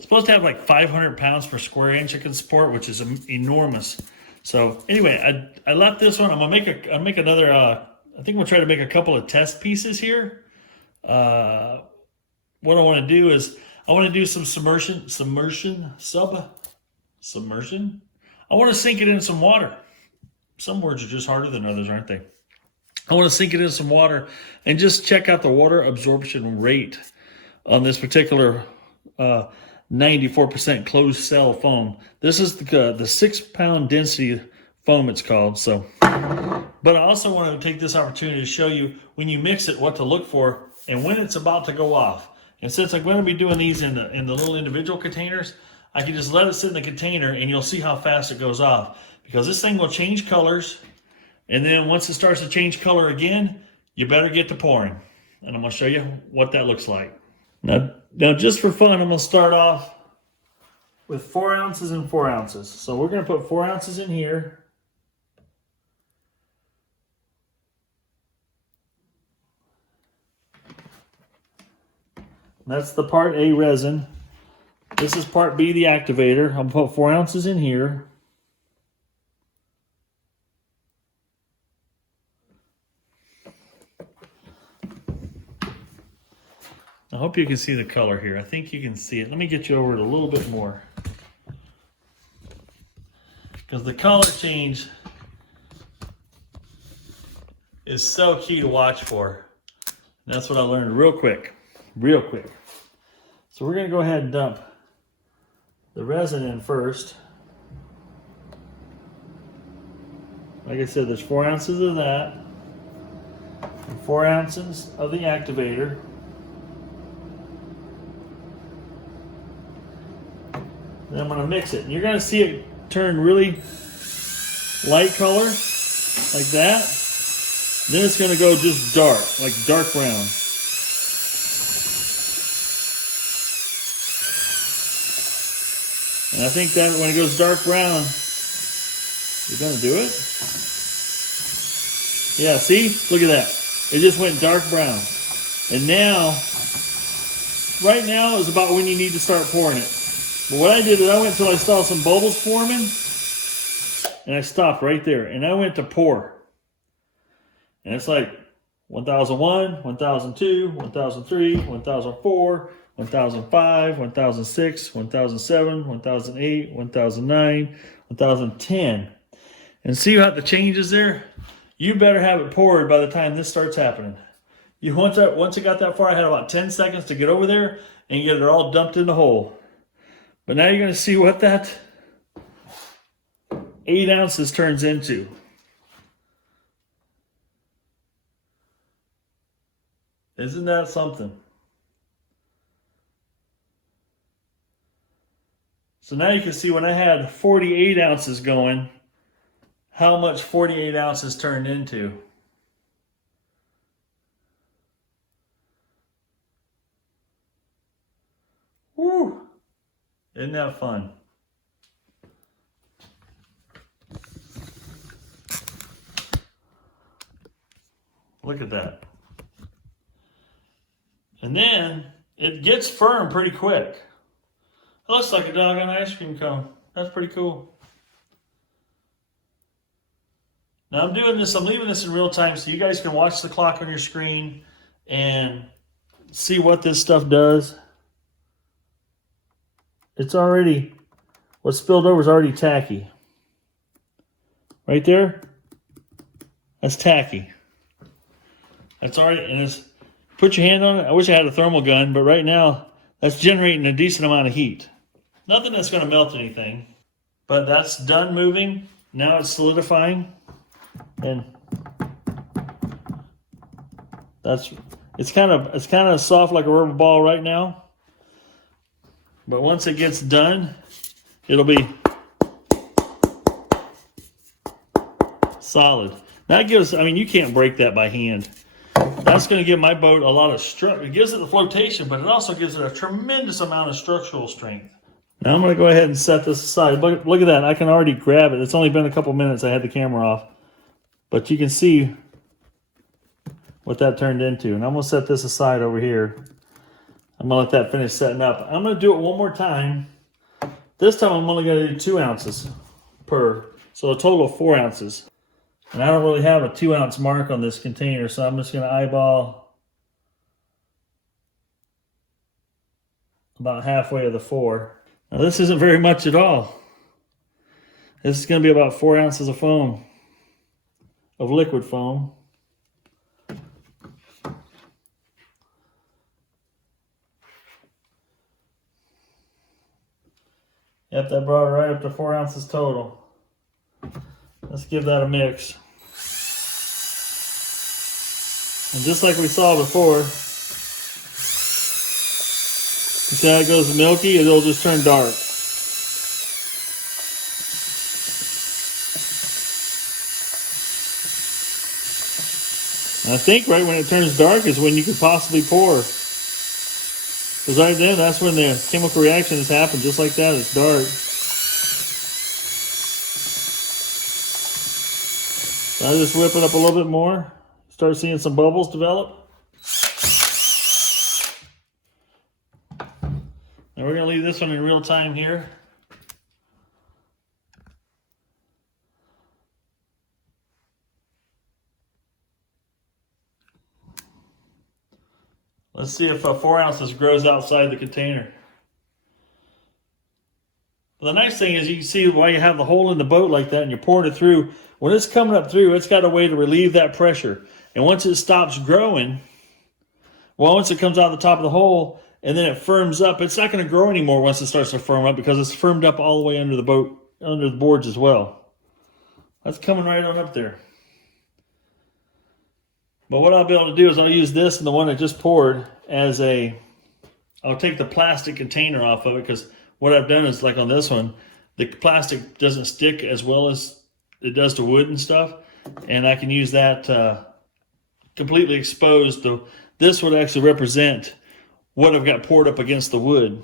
supposed to have like 500 pounds per square inch it can support, which is enormous. So anyway, I left this one. I'll make another. I think we'll try to make a couple of test pieces here. What I want to do is I want to do some submersion. I want to sink it in some water. Some words are just harder than others, aren't they? I want to sink it in some water and just check out the water absorption rate on this particular 94% closed cell foam. This is the 6 pound density foam, it's called. So, but I also want to take this opportunity to show you when you mix it what to look for and when it's about to go off. And since I'm going to be doing these in the little individual containers, I can just let it sit in the container and you'll see how fast it goes off, because this thing will change colors. And then once it starts to change color again, you better get to pouring. And I'm going to show you what that looks like. Now just for fun, I'm going to start off with 4 ounces and 4 ounces. So we're going to put 4 ounces in here. That's the part A resin. This is part B, the activator. I'm going to put 4 ounces in here. I hope you can see the color here. I think you can see it. Let me get you over it a little bit more, because the color change is so key to watch for. And that's what I learned real quick. So we're going to go ahead and dump the resin in first. Like I said, there's 4 ounces of that and 4 ounces of the activator. Then I'm going to mix it. And you're going to see it turn really light color, like that. Then it's going to go just dark, like dark brown. And I think that when it goes dark brown, you're going to do it. Yeah, see? Look at that. It just went dark brown. And now, right now is about when you need to start pouring it. But what I did is I went until I saw some bubbles forming, and I stopped right there. And I went to pour. And it's like 1001, 1002, 1003, 1004, 1005, 1006, 1007, 1008, 1009, 1010. And see how the change is there? You better have it poured by the time this starts happening. Once it got that far, I had about 10 seconds to get over there and get it all dumped in the hole. But now you're going to see what that 8 ounces turns into. Isn't that something? So now you can see when I had 48 ounces going, how much 48 ounces turned into. that fun? Look at that. And then it gets firm pretty quick. It looks like a doggone ice cream cone. That's pretty cool. Now I'm doing this, I'm leaving this in real time so you guys can watch the clock on your screen and see what this stuff does. It's already, what spilled over is already tacky. Right there, that's tacky. That's already, and it's, put your hand on it. I wish I had a thermal gun, but right now, that's generating a decent amount of heat. Nothing that's going to melt anything, but that's done moving. Now it's solidifying, and it's kind of soft like a rubber ball right now. But once it gets done, it'll be solid. That gives, I mean, you can't break that by hand. That's going to give my boat a lot of structure. It gives it the flotation, but it also gives it a tremendous amount of structural strength. Now I'm going to go ahead and set this aside. Look at that. I can already grab it. It's only been a couple minutes. I had the camera off. But you can see what that turned into. And I'm going to set this aside over here. I'm going to let that finish setting up. I'm going to do it one more time. This time I'm only going to do 2 ounces per. So a total of 4 ounces. And I don't really have a 2 ounce mark on this container, so I'm just going to eyeball about halfway of the 4. Now this isn't very much at all. This is going to be about 4 ounces of foam, of liquid foam. Yep, that brought it right up to 4 ounces total. Let's give that a mix. And just like we saw before, you see how it goes milky, it'll just turn dark. And I think right when it turns dark is when you could possibly pour. Because right then, that's when the chemical reactions happen, just like that, it's dark. So I just whip it up a little bit more. Start seeing some bubbles develop. And we're going to leave this one in real time here. Let's see if 4 ounces grows outside the container. Well, the nice thing is you can see why you have the hole in the boat like that and you're pouring it through. When it's coming up through, it's got a way to relieve that pressure. And once it stops growing, well, once it comes out the top of the hole and then it firms up, it's not going to grow anymore once it starts to firm up because it's firmed up all the way under the boat, under the boards as well. That's coming right on up there. But what I'll be able to do is I'll use this and the one I just poured as a, I'll take the plastic container off of it because what I've done is like on this one, the plastic doesn't stick as well as it does to wood and stuff. And I can use that completely exposed. This would actually represent what I've got poured up against the wood.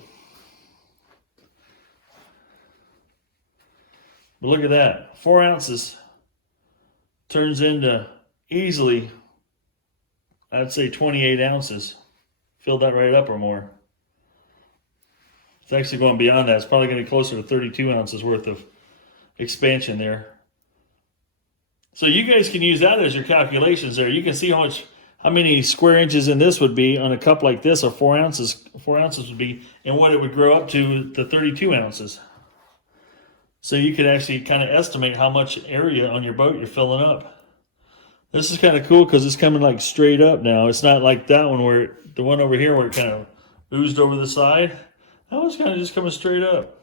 But look at that, 4 ounces turns into easily, I'd say 28 ounces. Fill that right up or more. It's actually going beyond that. It's probably going to be closer to 32 ounces worth of expansion there. So you guys can use that as your calculations there. You can see how many square inches in this would be on a cup like this, or 4 ounces. 4 ounces would be, and what it would grow up to 32 ounces. So you could actually kind of estimate how much area on your boat you're filling up. This is kind of cool because it's coming like straight up now. It's not like that one where, the one over here where it kind of oozed over the side. That one's kind of just coming straight up.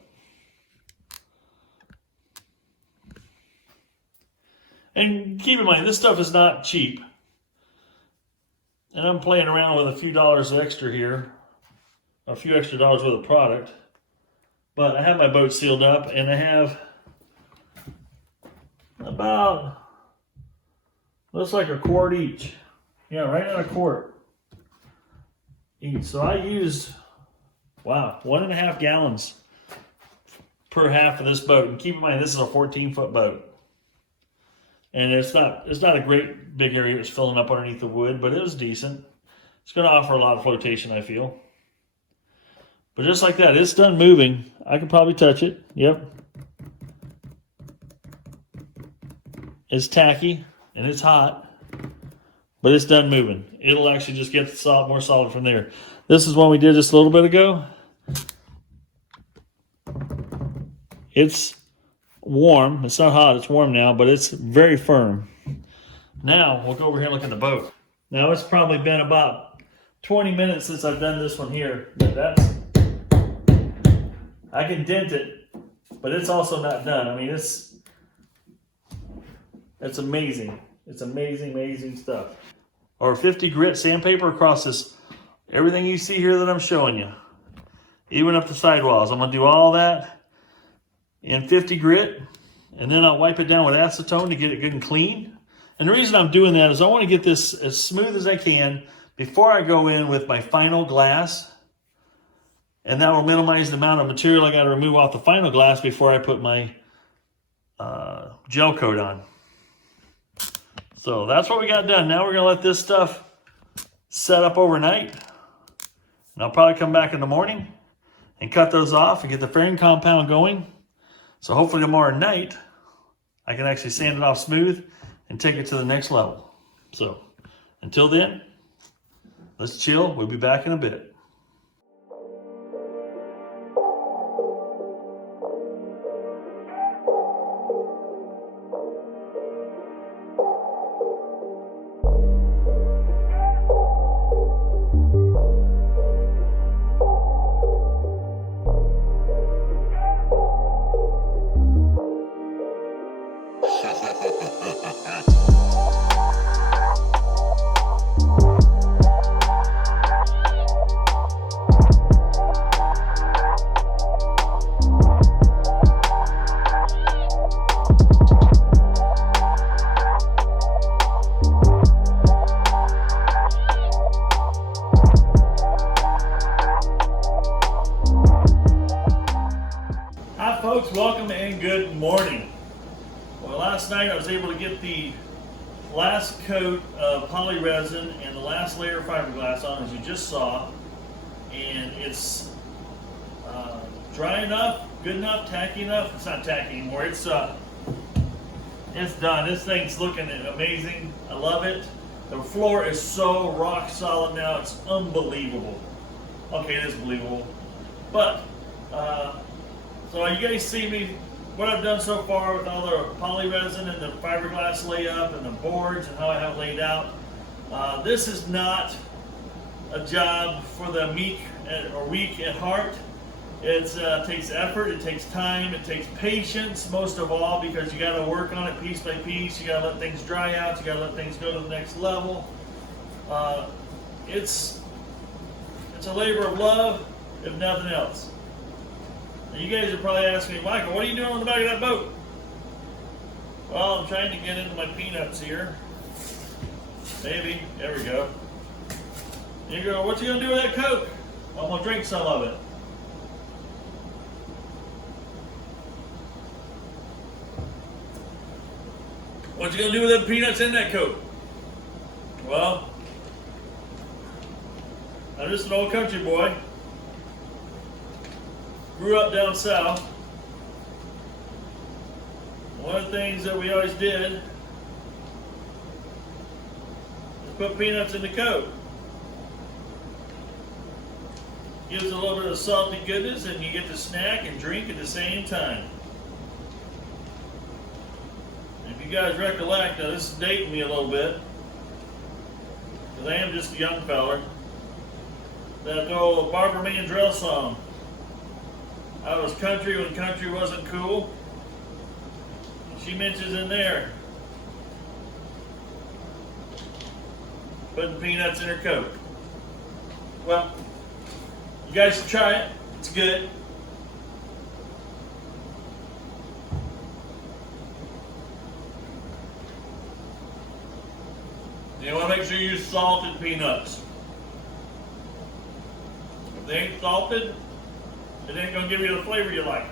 And keep in mind, this stuff is not cheap. And I'm playing around with a few dollars extra here. A few extra dollars worth of product. But I have my boat sealed up and I have about, looks like a quart each. Yeah, right on a quart each. So I used, wow, 1.5 gallons per half of this boat. And keep in mind, this is a 14-foot boat. And it's not a great big area that's filling up underneath the wood, but it was decent. It's going to offer a lot of flotation, I feel. But just like that, it's done moving. I can probably touch it. Yep. It's tacky and it's hot, but it's done moving. It'll actually just get solid, more solid from there. This is one we did just a little bit ago. It's warm. It's not hot. It's warm now, but it's very firm. Now we'll go over here and look at the boat. Now it's probably been about 20 minutes since I've done this one here. But I can dent it, but it's also not done. I mean, it's amazing. It's amazing, amazing stuff. Or 50 grit sandpaper across this, everything you see here that I'm showing you. Even up the sidewalls. I'm going to do all that in 50 grit, and then I'll wipe it down with acetone to get it good and clean. And the reason I'm doing that is I want to get this as smooth as I can before I go in with my final glass. And that will minimize the amount of material I got to remove off the final glass before I put my gel coat on. So that's what we got done. Now we're going to let this stuff set up overnight. And I'll probably come back in the morning and cut those off and get the fairing compound going. So hopefully tomorrow night I can actually sand it off smooth and take it to the next level. So until then, let's chill. We'll be back in a bit. Folks, welcome and good morning. Well, last night I was able to get the last coat of poly resin and the last layer of fiberglass on, as you just saw, and it's dry enough, good enough, tacky enough. It's not tacky anymore. It's done. This thing's looking amazing. I love it. The floor is so rock solid now. It's unbelievable. Okay, it is believable, but. So you guys see me, what I've done so far with all the poly resin and the fiberglass layup and the boards and how I have it laid out. This is not a job for the meek or weak at heart. It takes effort, it takes time, it takes patience most of all, because you got to work on it piece by piece. You got to let things dry out. You got to let things go to the next level. It's a labor of love, if nothing else. Now you guys are probably asking me, Michael, what are you doing on the back of that boat? Well, I'm trying to get into my peanuts here. Maybe. There we go. You go, what you going to do with that Coke? I'm going to drink some of it. What you going to do with the peanuts in that Coke? Well, I'm just an old country boy. Grew up down south. One of the things that we always did is put peanuts in the Coke. Gives a little bit of salty goodness, and you get to snack and drink at the same time. If you guys recollect, now this is dating me a little bit, because I am just a young feller, that old Barbara Mandrell song. I was country when country wasn't cool. She mentions in there putting peanuts in her Coke. Well, you guys should try it. It's good. You want to make sure you use salted peanuts. If they ain't salted, it ain't going to give you the flavor you like.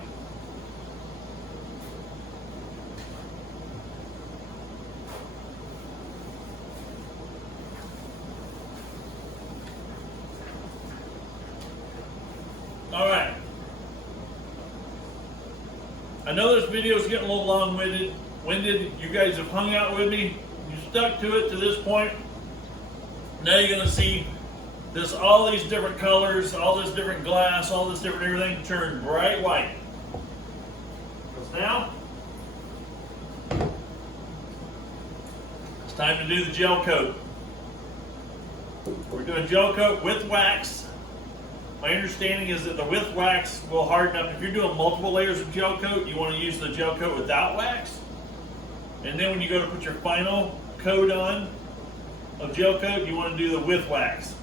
I know this video is getting a little long-winded. You guys have hung out with me. You stuck to it to this point. Now you're gonna see this, all these different colors, all this different glass, all this different everything turn bright white. Because now it's time to do the gel coat. We're doing gel coat with wax. My understanding is that the with wax will harden up. If you're doing multiple layers of gel coat, you want to use the gel coat without wax. And then when you go to put your final coat on of gel coat, you want to do the with wax.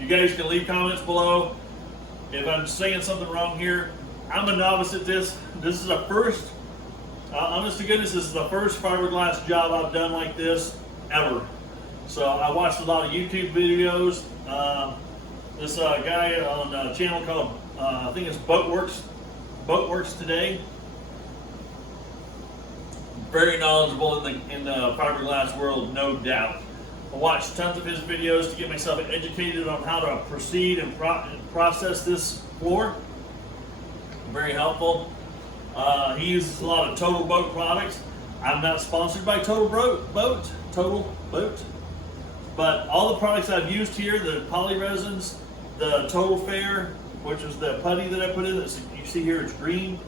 You guys can leave comments below if I'm saying something wrong here. I'm a novice at this. This is a first, honest to goodness, this is the first fiberglass job I've done like this ever. So I watched a lot of YouTube videos. This guy on a channel called, I think it's Boatworks Today. Very knowledgeable in the fiberglass world, no doubt. I watched tons of his videos to get myself educated on how to proceed and process this floor. Very helpful. He uses a lot of Total Boat products. I'm not sponsored by Total Boat, but all the products I've used here, the poly resins, the Total Fair, which is the putty that I put in, you see here it's green,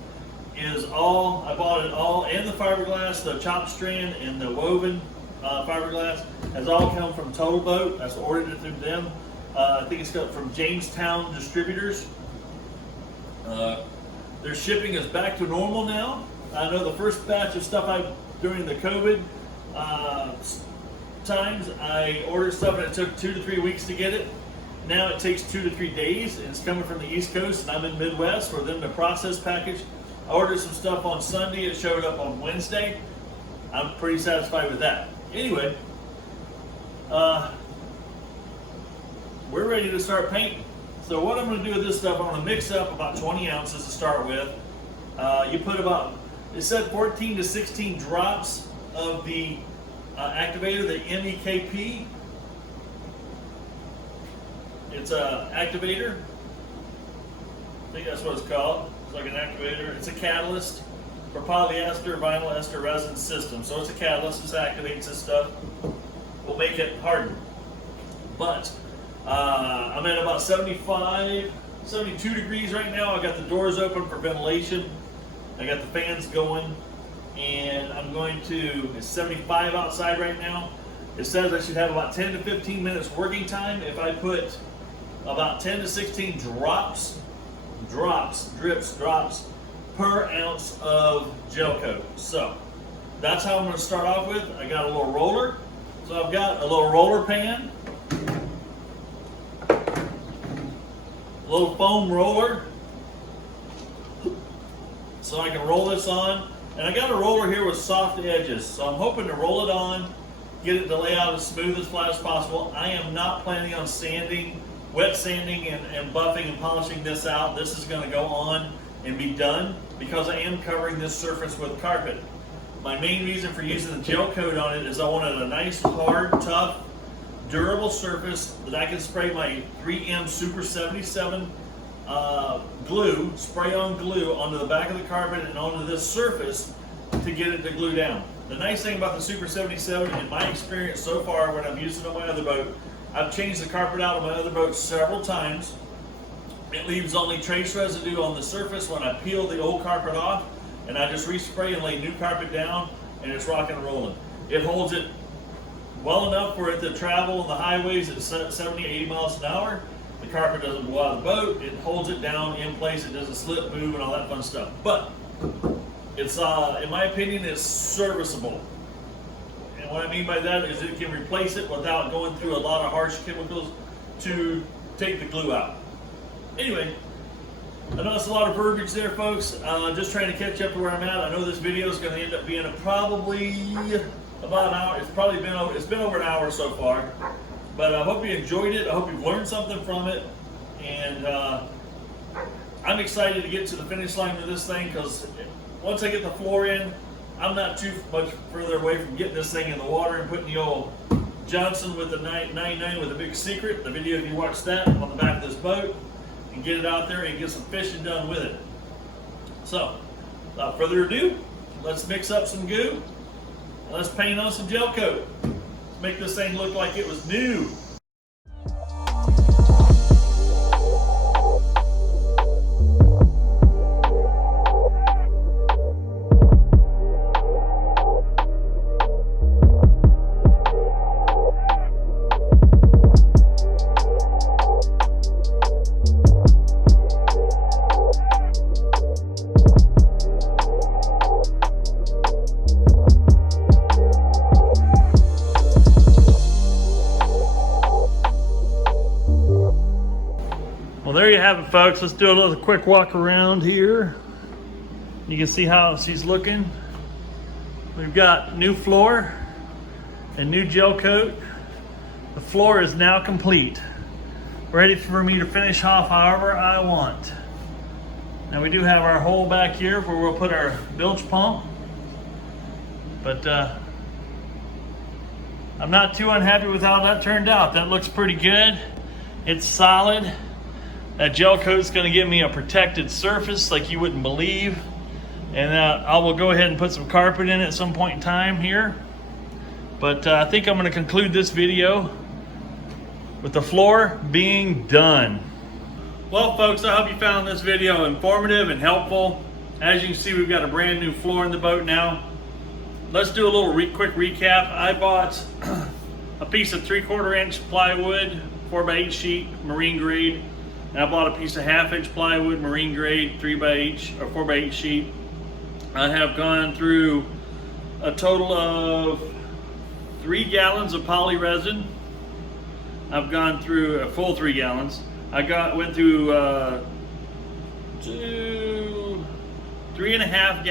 is all, I bought it all, and the fiberglass, the chopped strand and the woven fiberglass has all come from Total Boat. I ordered it through them. I think it's got from Jamestown Distributors. Their shipping is back to normal now. I know the first batch of stuff during the COVID times, I ordered stuff and it took 2 to 3 weeks to get it. Now it takes 2 to 3 days, and it's coming from the East Coast, and I'm in Midwest for them to process package. I ordered some stuff on Sunday. It showed up on Wednesday. I'm pretty satisfied with that. Anyway, we're ready to start painting. So what I'm going to do with this stuff, I'm going to mix up about 20 ounces to start with. You put about, it said 14 to 16 drops of the activator, the MEKP. It's a activator. I think that's what it's called. It's like an activator. It's a catalyst for polyester, vinyl ester resin system. So it's a catalyst. This activates this stuff. Will make it harden. But I'm at about 75, 72 degrees right now. I got the doors open for ventilation. I got the fans going, and I'm going to, it's 75 outside right now. It says I should have about 10 to 15 minutes working time if I put about 10 to 16 drops per ounce of gel coat. So that's how I'm going to start off with. I got a little roller. So I've got a little roller pan, a little foam roller, so I can roll this on. And I got a roller here with soft edges, so I'm hoping to roll it on, get it to lay out as smooth as flat as possible. I am not planning on sanding, wet sanding and buffing and polishing this out. This is going to go on and be done because I am covering this surface with carpet. My main reason for using the gel coat on it is I wanted a nice, hard, tough, durable surface that I can spray my 3M Super 77 glue, spray-on glue onto the back of the carpet and onto this surface to get it to glue down. The nice thing about the Super 77, in my experience so far when I've used it on my other boat, I've changed the carpet out on my other boat several times. It leaves only trace residue on the surface when I peel the old carpet off, and I just respray and lay new carpet down, and it's rocking and rolling. It holds it well enough for it to travel on the highways at 70, 80 miles an hour. The carpet doesn't blow out of the boat. It holds it down in place. It doesn't slip, move, and all that fun stuff. But it's, in my opinion, it's serviceable. And what I mean by that is it can replace it without going through a lot of harsh chemicals to take the glue out. Anyway, I know it's a lot of verbiage there, folks. Just trying to catch up to where I'm at. I know this video is going to end up being probably about an hour. It's been over an hour so far. But I hope you enjoyed it. I hope you've learned something from it. And I'm excited to get to the finish line of this thing because once I get the floor in, I'm not too much further away from getting this thing in the water and putting the old Johnson with the 99 with a big secret. The video, if you watch that, on the back of this boat, and get it out there and get some fishing done with it. So, without further ado, let's mix up some goo and let's paint on some gel coat. Let's make this thing look like it was new. Well, there you have it, folks. Let's do a little quick walk around here. You can see how she's looking. We've got new floor and new gel coat. The floor is now complete. Ready for me to finish off however I want. Now we do have our hole back here where we'll put our bilge pump. But I'm not too unhappy with how that turned out. That looks pretty good. It's solid. That gel coat is going to give me a protected surface like you wouldn't believe. And I will go ahead and put some carpet in at some point in time here. But I think I'm going to conclude this video with the floor being done. Well, folks, I hope you found this video informative and helpful. As you can see, we've got a brand new floor in the boat now. Let's do a little quick recap. I bought a piece of 3/4 inch plywood, 4x8 sheet, marine grade. And I bought a piece of 1/2 inch plywood, marine grade, 3x8 or 4x8 sheet. I have gone through a total of 3 gallons of poly resin. I've gone through a full 3 gallons. I went through 3.5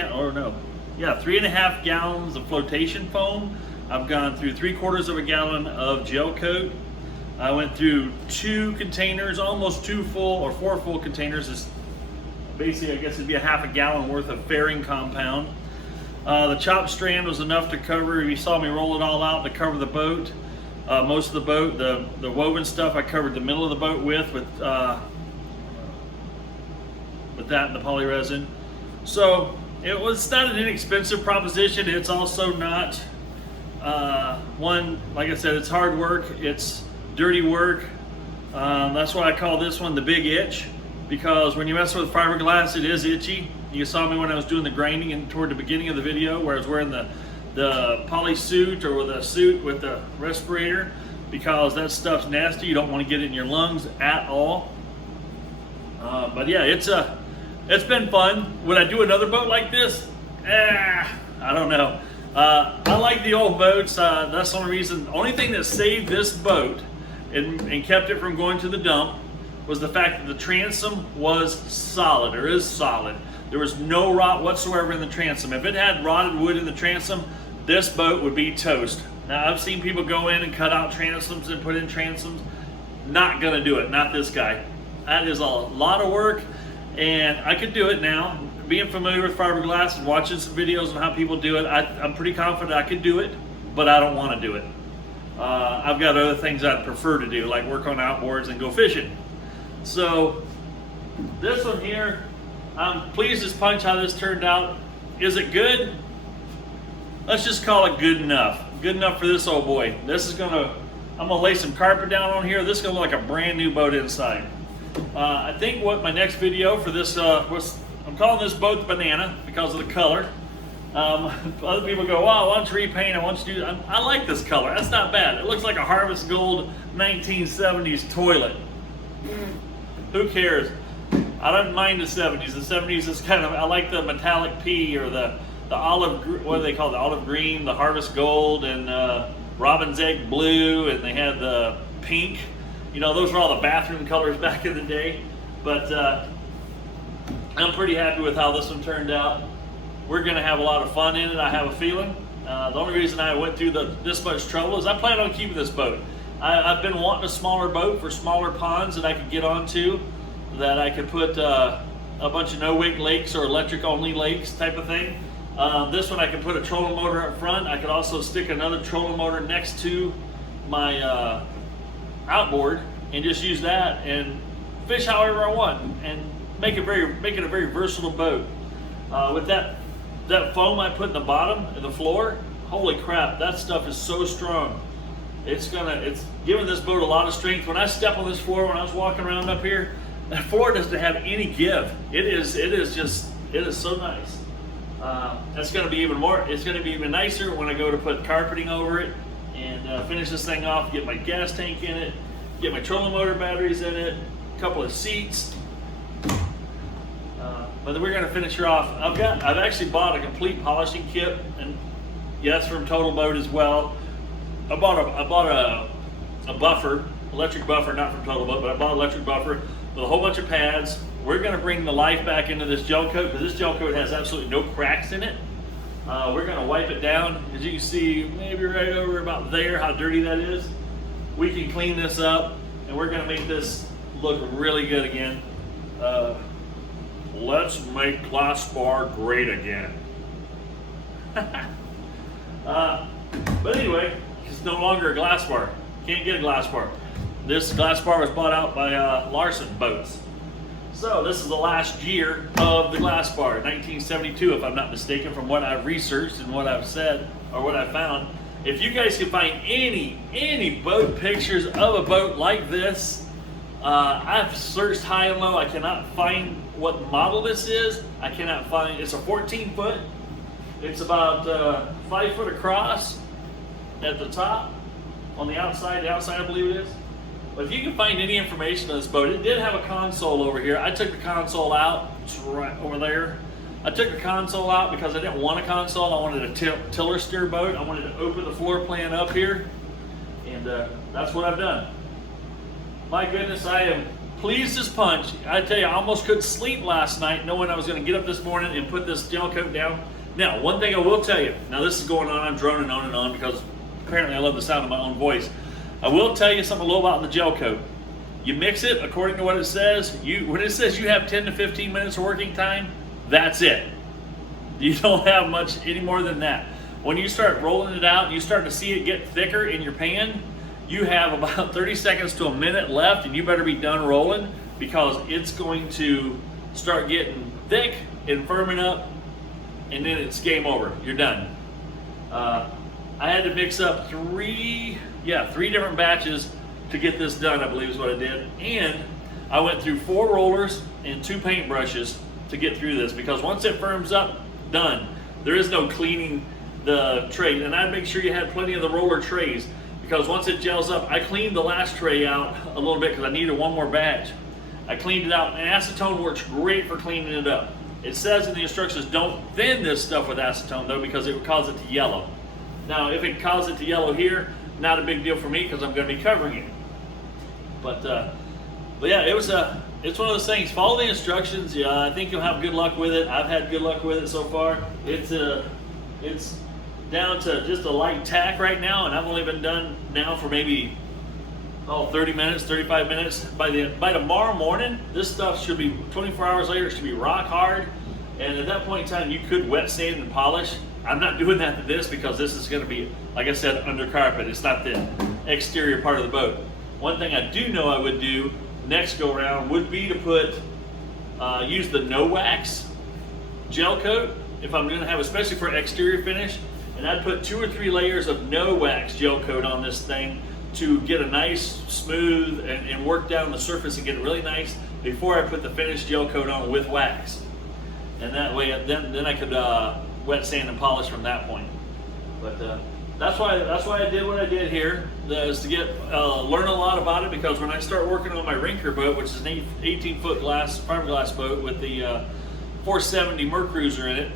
gallons of flotation foam. I've gone through 3/4 gallon of gel coat. I went through 2 containers, almost 2 full or 4 full containers. Is basically, I guess it'd be a 1/2 gallon worth of fairing compound. The chopped strand was enough to cover. You saw me roll it all out to cover the boat. Most of the boat, the woven stuff, I covered the middle of the boat with that and the poly resin. So it's not an inexpensive proposition. It's also not one, like I said, it's hard work. It's dirty work. That's why I call this one the big itch, because when you mess with fiberglass, it is itchy. You saw me when I was doing the grinding and toward the beginning of the video where I was wearing the poly suit or the suit with the respirator, because that stuff's nasty. You don't want to get it in your lungs at all. But yeah, it's been fun. Would I do another boat like this? I don't know. I like the old boats. That's the only thing that saved this boat and kept it from going to the dump was the fact that the transom was solid, or is solid. There was no rot whatsoever in the transom. If it had rotted wood in the transom, this boat would be toast. Now, I've seen people go in and cut out transoms and put in transoms. Not gonna do it, not this guy. That is a lot of work, and I could do it now. Being familiar with fiberglass and watching some videos on how people do it, I'm pretty confident I could do it, but I don't want to do it. I've got other things I'd prefer to do, like work on outboards and go fishing. So this one here, I'm pleased as punch how this turned out. Is it good? Let's just call it good enough. Good enough for this old boy. I'm gonna lay some carpet down on here. This is gonna look like a brand new boat inside. I think what my next video for this I'm calling this boat the Banana because of the color. Other people go, wow, why don't you repaint? I want you to do that. I like this color. That's not bad. It looks like a Harvest Gold 1970s toilet. Who cares? I don't mind the 70s. The 70s is I like the metallic pea or the olive, what do they call it? The olive green, the Harvest Gold, and Robin's Egg Blue, and they had the pink. You know, those were all the bathroom colors back in the day. But I'm pretty happy with how this one turned out. We're gonna have a lot of fun in it, I have a feeling. The only reason I went through this much trouble is I plan on keeping this boat. I've been wanting a smaller boat for smaller ponds that I could get onto, that I could put a bunch of no-wake lakes or electric-only lakes type of thing. This one I could put a trolling motor up front. I could also stick another trolling motor next to my outboard and just use that and fish however I want and make it a very versatile boat. With that foam I put in the bottom of the floor, holy crap, that stuff is so strong. It's giving this boat a lot of strength. When I step on this floor, when I was walking around up here, that floor doesn't have any give. It is so nice. It's going to be even nicer when I go to put carpeting over it and finish this thing off, get my gas tank in it, get my trolling motor batteries in it, a couple of seats. But then we're going to finish her off. I've actually bought a complete polishing kit, and yes, from Total Boat as well. I bought a buffer, electric buffer, not from Total Boat, but I bought an electric buffer with a whole bunch of pads. We're going to bring the life back into this gel coat because this gel coat has absolutely no cracks in it. We're going to wipe it down. As you can see, maybe right over about there, how dirty that is. We can clean this up, and we're going to make this look really good again. Let's make Glasspar great again. But anyway, it's no longer a Glasspar. Can't get a Glasspar. This Glasspar was bought out by Larson boats. So this is the last year of the Glasspar, 1972, if I'm not mistaken, from what I've researched and what I've said or what I've found. If you guys can find any boat pictures of a boat like this, I've searched high and low. I cannot find what model this is. I cannot find. It's a 14 foot. It's about 5 foot across at the top. On the outside I believe it is. But if you can find any information on this boat, it did have a console over here. I took the console out. It's right over there. I took the console out because I didn't want a console. I wanted a tiller steer boat. I wanted to open the floor plan up here. And that's what I've done. My goodness, I am pleased as punch. I tell you, I almost couldn't sleep last night knowing I was going to get up this morning and put this gel coat down. Now, one thing I will tell you, now this is going on, I'm droning on and on because apparently I love the sound of my own voice. I will tell you something a little about the gel coat. You mix it according to what it says. When it says you have 10 to 15 minutes of working time, that's it. You don't have much any more than that. When you start rolling it out and you start to see it get thicker in your pan, you have about 30 seconds to a minute left, and you better be done rolling because it's going to start getting thick and firming up, and then it's game over. You're done. I had to mix up three different batches to get this done, I believe is what I did. And I went through 4 rollers and 2 paint brushes to get through this because once it firms up, done. There is no cleaning the tray. And I'd make sure you had plenty of the roller trays because once it gels up, I cleaned the last tray out a little bit because I needed one more batch. I cleaned it out, and acetone works great for cleaning it up. It says in the instructions, don't thin this stuff with acetone though because it would cause it to yellow. Now, if it causes it to yellow here, not a big deal for me because I'm going to be covering it. But yeah, it's one of those things. Follow the instructions. Yeah, I think you'll have good luck with it. I've had good luck with it so far. It's down to just a light tack right now, and I've only been done now for maybe 30 minutes, 35 minutes. By tomorrow morning, this stuff should be 24 hours later. It should be rock hard, and at that point in time, you could wet sand and polish. I'm not doing that to this because this is going to be, like I said, under carpet. It's not the exterior part of the boat. One thing I do know I would do next go around would be to put use the no wax gel coat if I'm going to have, especially for exterior finish. And I'd put 2 or 3 layers of no wax gel coat on this thing to get a nice smooth and work down the surface and get it really nice before I put the finished gel coat on with wax. And that way, then I could wet sand and polish from that point. But that's why I did what I did here, is to get learn a lot about it, because when I start working on my Rinker boat, which is an 18-foot fiberglass boat with the 470 Mercruiser in it,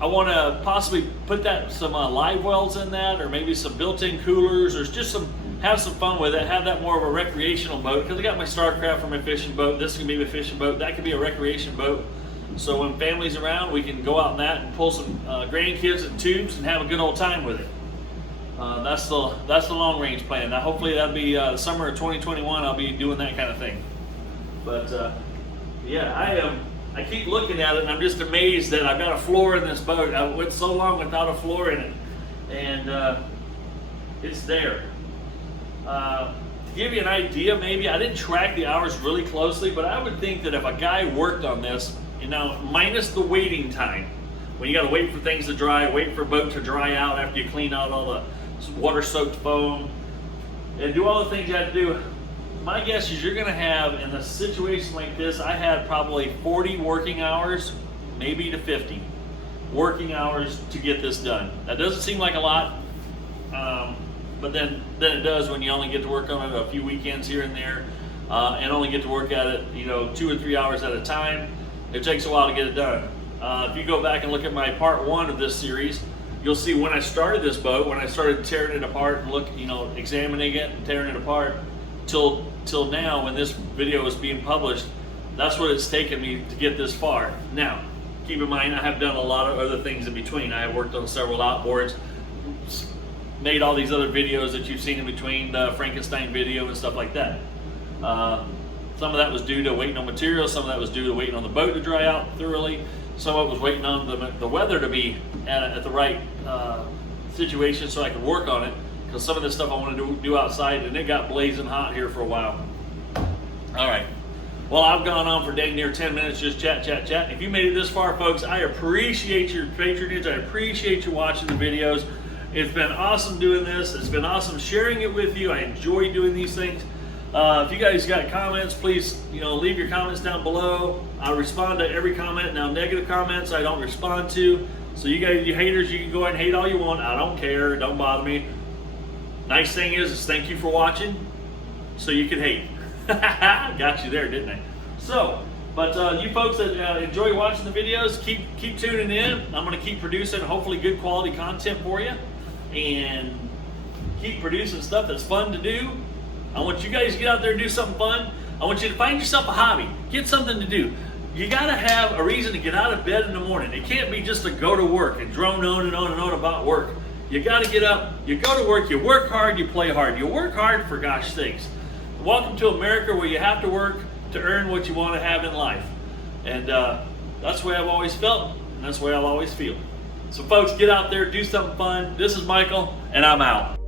I want to possibly put some live wells in that, or maybe some built-in coolers, or just have some fun with it, have that more of a recreational boat, because I got my Starcraft for my fishing boat. This can be my fishing boat. That could be a recreation boat. So when family's around, we can go out in that and pull some grandkids in tubes and have a good old time with it. That's the long range plan. Now hopefully that'll be the summer of 2021. I'll be doing that kind of thing. But yeah, I keep looking at it and I'm just amazed that I've got a floor in this boat. I went so long without a floor in it, and it's there. To give you an idea, maybe I didn't track the hours really closely, but I would think that if a guy worked on this Now, minus the waiting time, when you got to wait for things to dry, wait for a boat to dry out after you clean out all the water-soaked foam, and do all the things you have to do. My guess is you're going to have, in a situation like this, I had probably 40 working hours, maybe to 50 working hours to get this done. That doesn't seem like a lot, but then it does when you only get to work on it a few weekends here and there, and only get to work at it, 2 or 3 hours at a time. It takes a while to get it done. If you go back and look at my part 1 of this series, you'll see when I started this boat, when I started tearing it apart and examining it and tearing it apart, till now when this video is being published, that's what it's taken me to get this far. Now, keep in mind, I have done a lot of other things in between. I have worked on several outboards, made all these other videos that you've seen in between, the Frankenstein video and stuff like that. Some of that was due to waiting on materials, some of that was due to waiting on the boat to dry out thoroughly, some of it was waiting on the weather to be at the right situation so I could work on it, because some of this stuff I wanted to do outside, and it got blazing hot here for a while. All right. Well, I've gone on for dang near 10 minutes just chat. If you made it this far, folks, I appreciate your patronage. I appreciate you watching the videos. It's been awesome doing this. It's been awesome sharing it with you. I enjoy doing these things. If you guys got comments, please, leave your comments down below. I respond to every comment. Now, negative comments I don't respond to. So you guys, you haters, you can go ahead and hate all you want. I don't care. Don't bother me. Nice thing is thank you for watching, so you can hate. Got you there, didn't I? So, but you folks that enjoy watching the videos, keep tuning in. I'm going to keep producing hopefully good quality content for you, and keep producing stuff that's fun to do. I want you guys to get out there and do something fun. I want you to find yourself a hobby. Get something to do. You got to have a reason to get out of bed in the morning. It can't be just to go to work and drone on and on and on about work. You got to get up, you go to work, you work hard, you play hard. You work hard, for gosh sakes. Welcome to America, where you have to work to earn what you want to have in life. And that's the way I've always felt, and that's the way I'll always feel. So folks, get out there, do something fun. This is Michael, and I'm out.